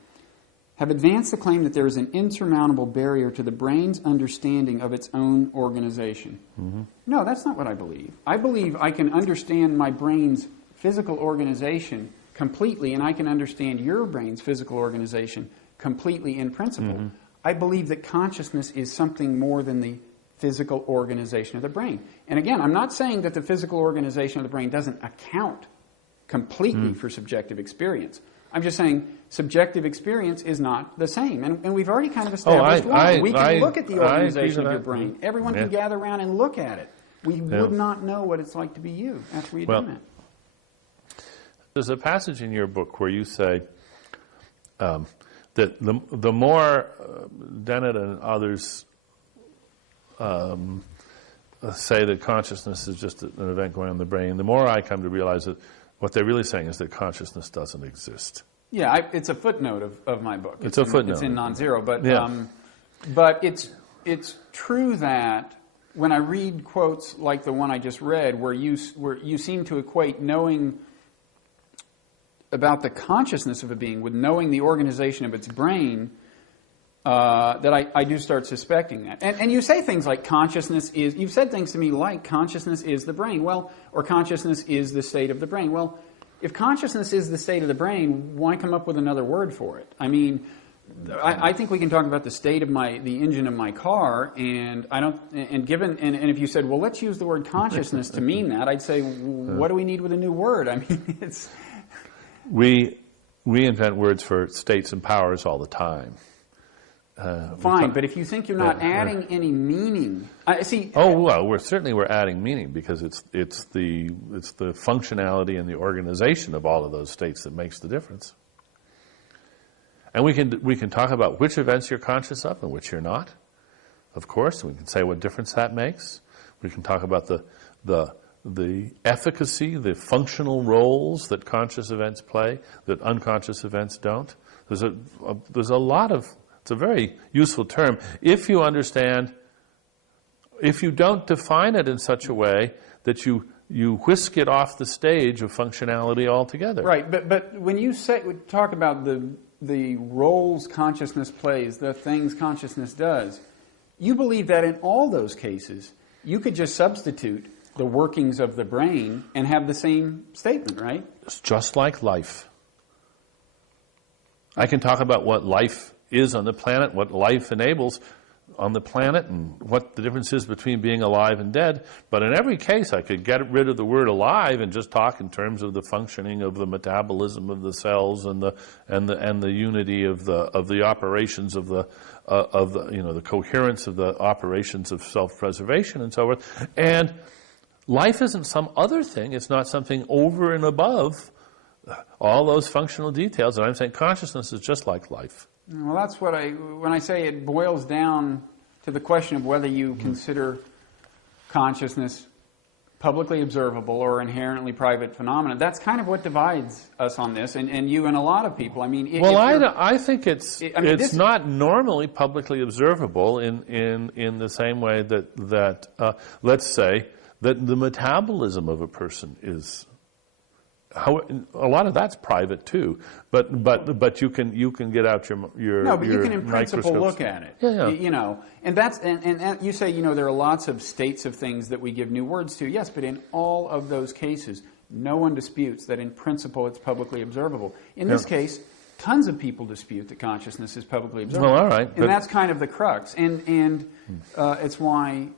have advanced the claim that there is an insurmountable barrier to the brain's understanding of its own organization. Mm-hmm. No, that's not what I believe. I believe I can understand my brain's physical organization completely, and I can understand your brain's physical organization completely in principle. Mm-hmm. I believe that consciousness is something more than the physical organization of the brain. And again, I'm not saying that the physical organization of the brain doesn't account completely for subjective experience. I'm just saying subjective experience is not the same. And we've already kind of established we can look at the organization of your brain. Everyone can gather around and look at it. We would not know what it's like to be you after we've done that. There's a passage in your book where you say that the more Dennett and others say that consciousness is just an event going on in the brain, the more I come to realize that what they're really saying is that consciousness doesn't exist. Yeah, it's a footnote of my book. It's a footnote. It's in Non-Zero, but it's true that when I read quotes like the one I just read, where you seem to equate knowing about the consciousness of a being with knowing the organization of its brain, that I do start suspecting that. And you say things like you've said things to me like consciousness is the brain, or consciousness is the state of the brain. Well, if consciousness is the state of the brain, why come up with another word for it? I mean, I think we can talk about the state of the engine of my car, and if you said, well, let's use the word consciousness to mean that, I'd say, what do we need with a new word? I mean, it's... We invent words for states and powers all the time. Fine, but if you think you're not adding any meaning, see. Oh well, we're adding meaning because it's the functionality and the organization of all of those states that makes the difference. And we can talk about which events you're conscious of and which you're not. Of course, we can say what difference that makes. We can talk about the efficacy, the functional roles that conscious events play that unconscious events don't. There's a lot of. It's a very useful term if you understand, if you don't define it in such a way that you whisk it off the stage of functionality altogether. Right, but when you talk about the roles consciousness plays, the things consciousness does, you believe that in all those cases, you could just substitute the workings of the brain and have the same statement, right? It's just like life. I can talk about what life is on the planet, what life enables on the planet, and what the difference is between being alive and dead. But in every case, I could get rid of the word alive and just talk in terms of the functioning of the metabolism of the cells and the unity of the operations of the the coherence of the operations of self-preservation and so forth. And life isn't some other thing. It's not something over and above all those functional details. And I'm saying consciousness is just like life. Well, that's when I say it boils down to the question of whether you consider consciousness publicly observable or inherently private phenomena. That's kind of what divides us on this, and you and a lot of people. I mean, I think it's not normally publicly observable in the same way that let's say that the metabolism of a person is. A lot of that's private too, but you can get out your no, but you can in principle look at it. Yeah. And you say there are lots of states of things that we give new words to. Yes, but in all of those cases, no one disputes that in principle it's publicly observable. In this case, tons of people dispute that consciousness is publicly observable. Well, all right. And that's kind of the crux. And it's why,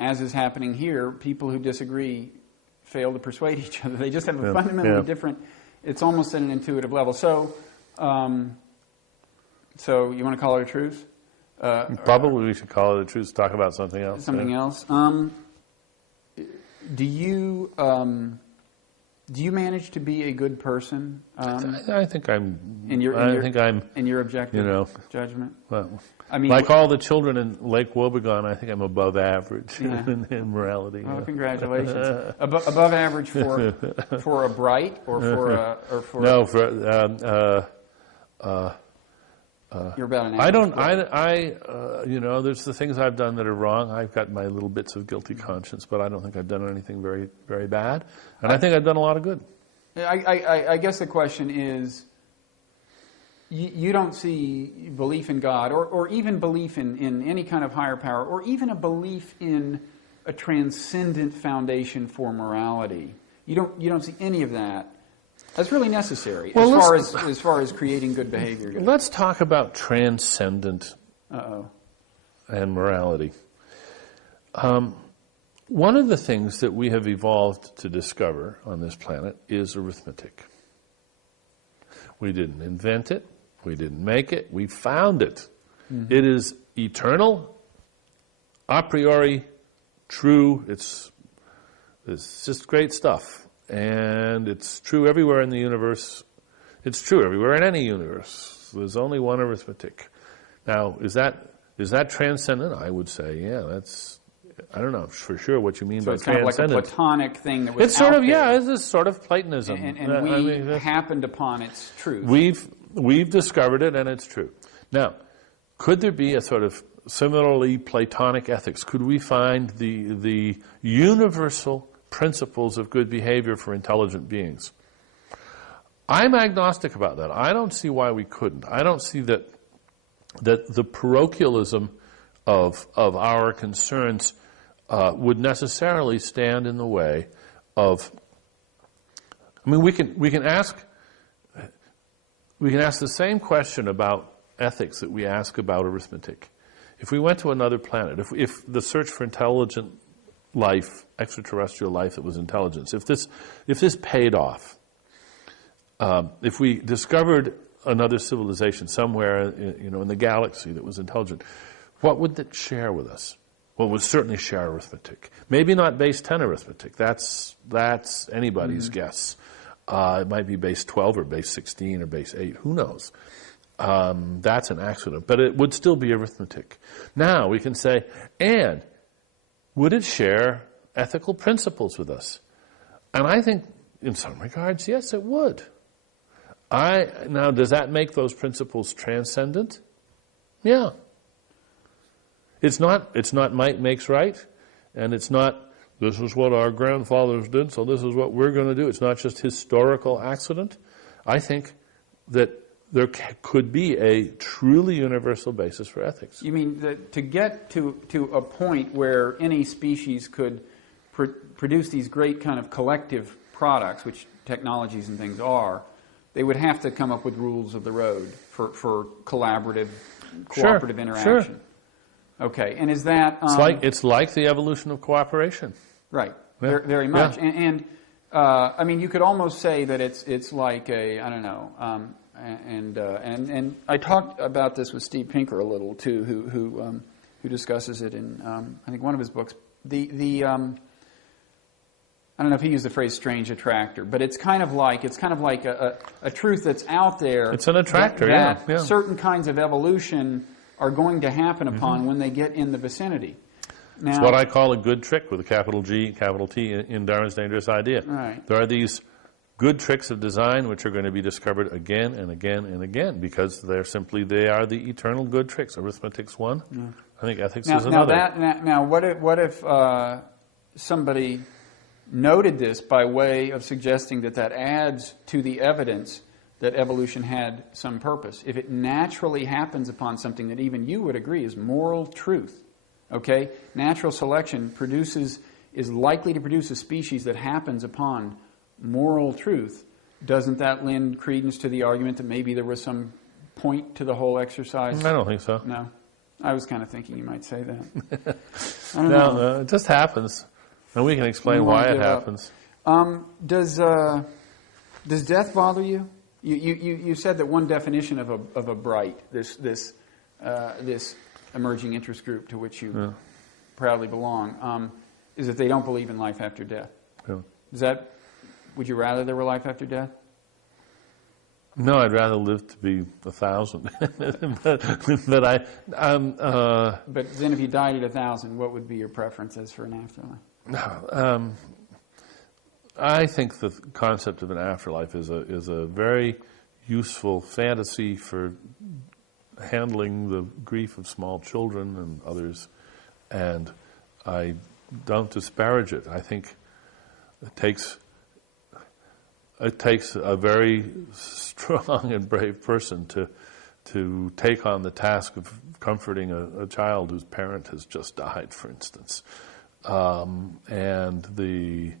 as is happening here, people who disagree fail to persuade each other. They just have a fundamentally different, it's almost at an intuitive level. So, so you want to call it a truce? Probably we should call it a truce, talk about something else. Something else. Do you manage to be a good person? I think I'm. In your objective judgment. Well, I mean, like all the children in Lake Wobegon, I think I'm above average in morality. Oh, congratulations! Above average for a Bright or for no you're about an average. There's the things I've done that are wrong. I've got my little bits of guilty conscience, but I don't think I've done anything very, very bad. And I think I've done a lot of good. I guess the question is, you don't see belief in God, or even belief in any kind of higher power, or even a belief in a transcendent foundation for morality. You don't see any of that. That's really necessary as far as creating good behavior goes. Let's talk about transcendent and morality. One of the things that we have evolved to discover on this planet is arithmetic. We didn't invent it. We didn't make it. We found it. Mm-hmm. It is eternal, a priori, true. It's just great stuff. And it's true everywhere in the universe. It's true everywhere in any universe. There's only one arithmetic. Now, is that transcendent? I would say, I don't know for sure what you mean by transcendent. So it's kind of like a Platonic thing that was it's sort of, it's sort of Platonism. And we happened upon its truth. We've discovered it, and it's true. Now, could there be a sort of similarly Platonic ethics? Could we find the universal principles of good behavior for intelligent beings? I'm agnostic about that. I don't see why we couldn't. I don't see that the parochialism of our concerns would necessarily stand in the way of. I mean, we can ask the same question about ethics that we ask about arithmetic. If we went to another planet, if the search for intelligent life, extraterrestrial life that was intelligence, if this paid off, if we discovered another civilization somewhere in the galaxy that was intelligent, what would it share with us? Well, it would certainly share arithmetic. Maybe not base 10 arithmetic. That's anybody's guess. It might be base 12 or base 16 or base 8. Who knows? That's an accident. But it would still be arithmetic. Now we can say, and would it share ethical principles with us? And I think, in some regards, yes, it would. Now, does that make those principles transcendent? Yeah. It's not might makes right, and it's not this is what our grandfathers did, so this is what we're going to do. It's not just historical accident. I think that there could be a truly universal basis for ethics. You mean to get to a point where any species could produce these great kind of collective products, which technologies and things are, they would have to come up with rules of the road for collaborative, cooperative interaction. Sure. Okay, and is that... It's like the evolution of cooperation. Right, yeah. Very much. Yeah. And I mean, you could almost say that it's like a, I don't know, and I talked about this with Steve Pinker a little too, who discusses it in I think one of his books. I don't know if he used the phrase "strange attractor," but it's kind of like a truth that's out there. It's an attractor, that certain kinds of evolution are going to happen upon when they get in the vicinity. Now, it's what I call a good trick with a capital G, capital T in Darwin's Dangerous Idea. Right. There are these good tricks of design which are going to be discovered again and again and again because they are the eternal good tricks. Arithmetic's one. Yeah. I think ethics is another. Now, what if somebody noted this by way of suggesting that adds to the evidence that evolution had some purpose? If it naturally happens upon something that even you would agree is moral truth, okay? Natural selection produces is likely to produce a species that happens upon moral truth, doesn't that lend credence to the argument that maybe there was some point to the whole exercise? I don't think so. No? I was kind of thinking you might say that. I don't know. No, it just happens. And we can explain why it happens. Does death bother you? You said that one definition of a Bright, this emerging interest group to which you proudly belong, is that they don't believe in life after death. Yeah. Would you rather there were life after death? No, I'd rather live to be 1,000. but I. But then, if you died at 1,000, what would be your preferences for an afterlife? I think the concept of an afterlife is a very useful fantasy for handling the grief of small children and others, and I don't disparage it. I think it takes a very strong and brave person to take on the task of comforting a child whose parent has just died, for instance, and the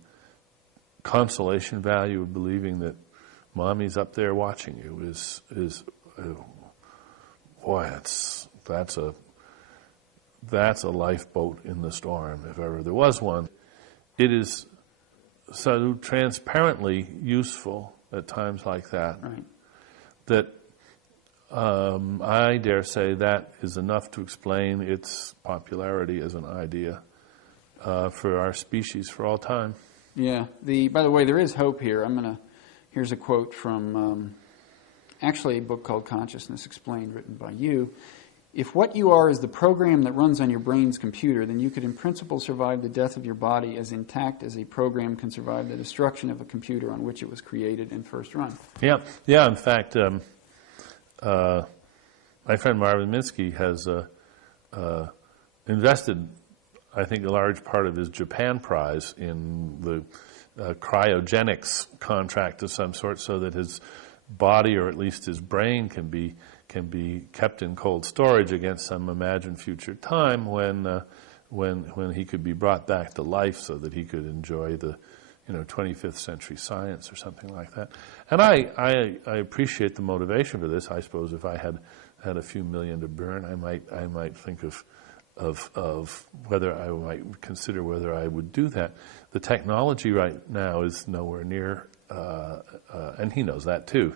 consolation value of believing that mommy's up there watching you is boy, that's a lifeboat in the storm, if ever there was one. It is so transparently useful at times like that, right, that I dare say that is enough to explain its popularity as an idea for our species for all time. Yeah. By the way, there is hope here. Here's a quote from actually a book called Consciousness Explained, written by you. If what you are is the program that runs on your brain's computer, then you could in principle survive the death of your body as intact as a program can survive the destruction of a computer on which it was created and first run. Yeah. In fact, my friend Marvin Minsky has invested, I think, a large part of his Japan prize in the cryogenics contract of some sort, so that his body, or at least his brain, can be kept in cold storage against some imagined future time when he could be brought back to life, so that he could enjoy the 25th century science or something like that. And I appreciate the motivation for this. I suppose if I had a few million to burn, I might think of whether I might consider whether I would do that. The technology right now is nowhere near, and he knows that too.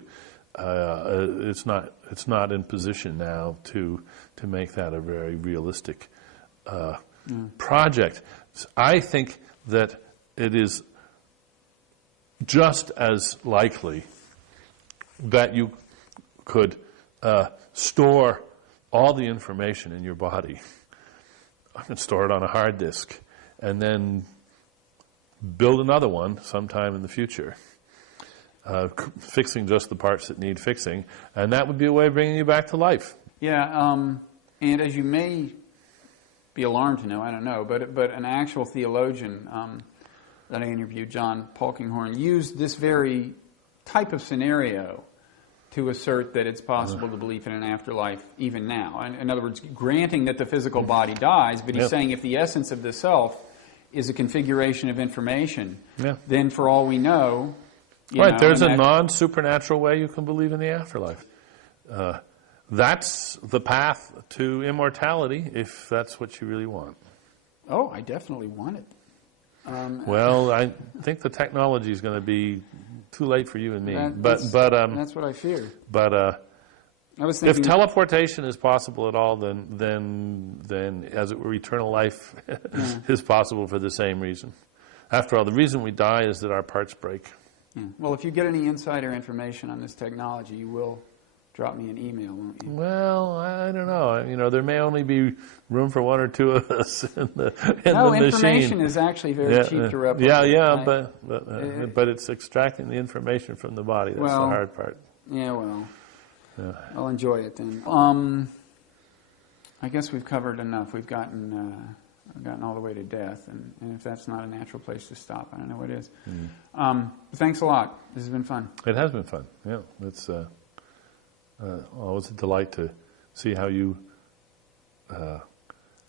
It's not in position now to make that a very realistic project. I think that it is just as likely that you could store all the information in your body. I can store it on a hard disk and then build another one sometime in the future, fixing just the parts that need fixing, and that would be a way of bringing you back to life. Yeah, and as you may be alarmed to know, I don't know, but an actual theologian that I interviewed, John Polkinghorne, used this very type of scenario to assert that it's possible to believe in an afterlife even now. In other words, granting that the physical body dies, but he's saying if the essence of the self is a configuration of information, then for all we know... there's a non-supernatural way you can believe in the afterlife. That's the path to immortality, if that's what you really want. Oh, I definitely want it. Well, I think the technology is going to be too late for you and me. That's what I fear. But I was thinking, if teleportation is possible at all, then as it were, eternal life is possible for the same reason. After all, the reason we die is that our parts break. Yeah. Well, if you get any insider information on this technology, you will drop me an email, won't you? Well, I don't know. There may only be room for one or two of us in the machine. Information is actually very cheap to replicate. But it's extracting the information from the body. That's the hard part. Yeah, I'll enjoy it then. I guess we've covered enough. We've gotten all the way to death, and if that's not a natural place to stop, I don't know what is. Thanks a lot. This has been fun. It has been fun. Yeah, it's always a delight to see how you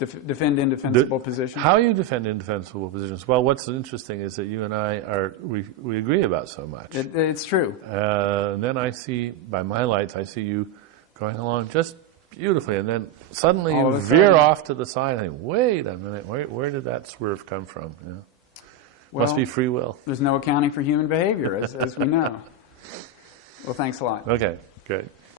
defend indefensible positions? How you defend indefensible positions? Well, what's interesting is that you and I we agree about so much. It's true. And then I see, by my lights, I see you going along just beautifully, and then suddenly you veer off to the side. And think, wait a minute, where did that swerve come from? Yeah. Well, must be free will. There's no accounting for human behavior, as we know. Well, thanks a lot. Okay, great.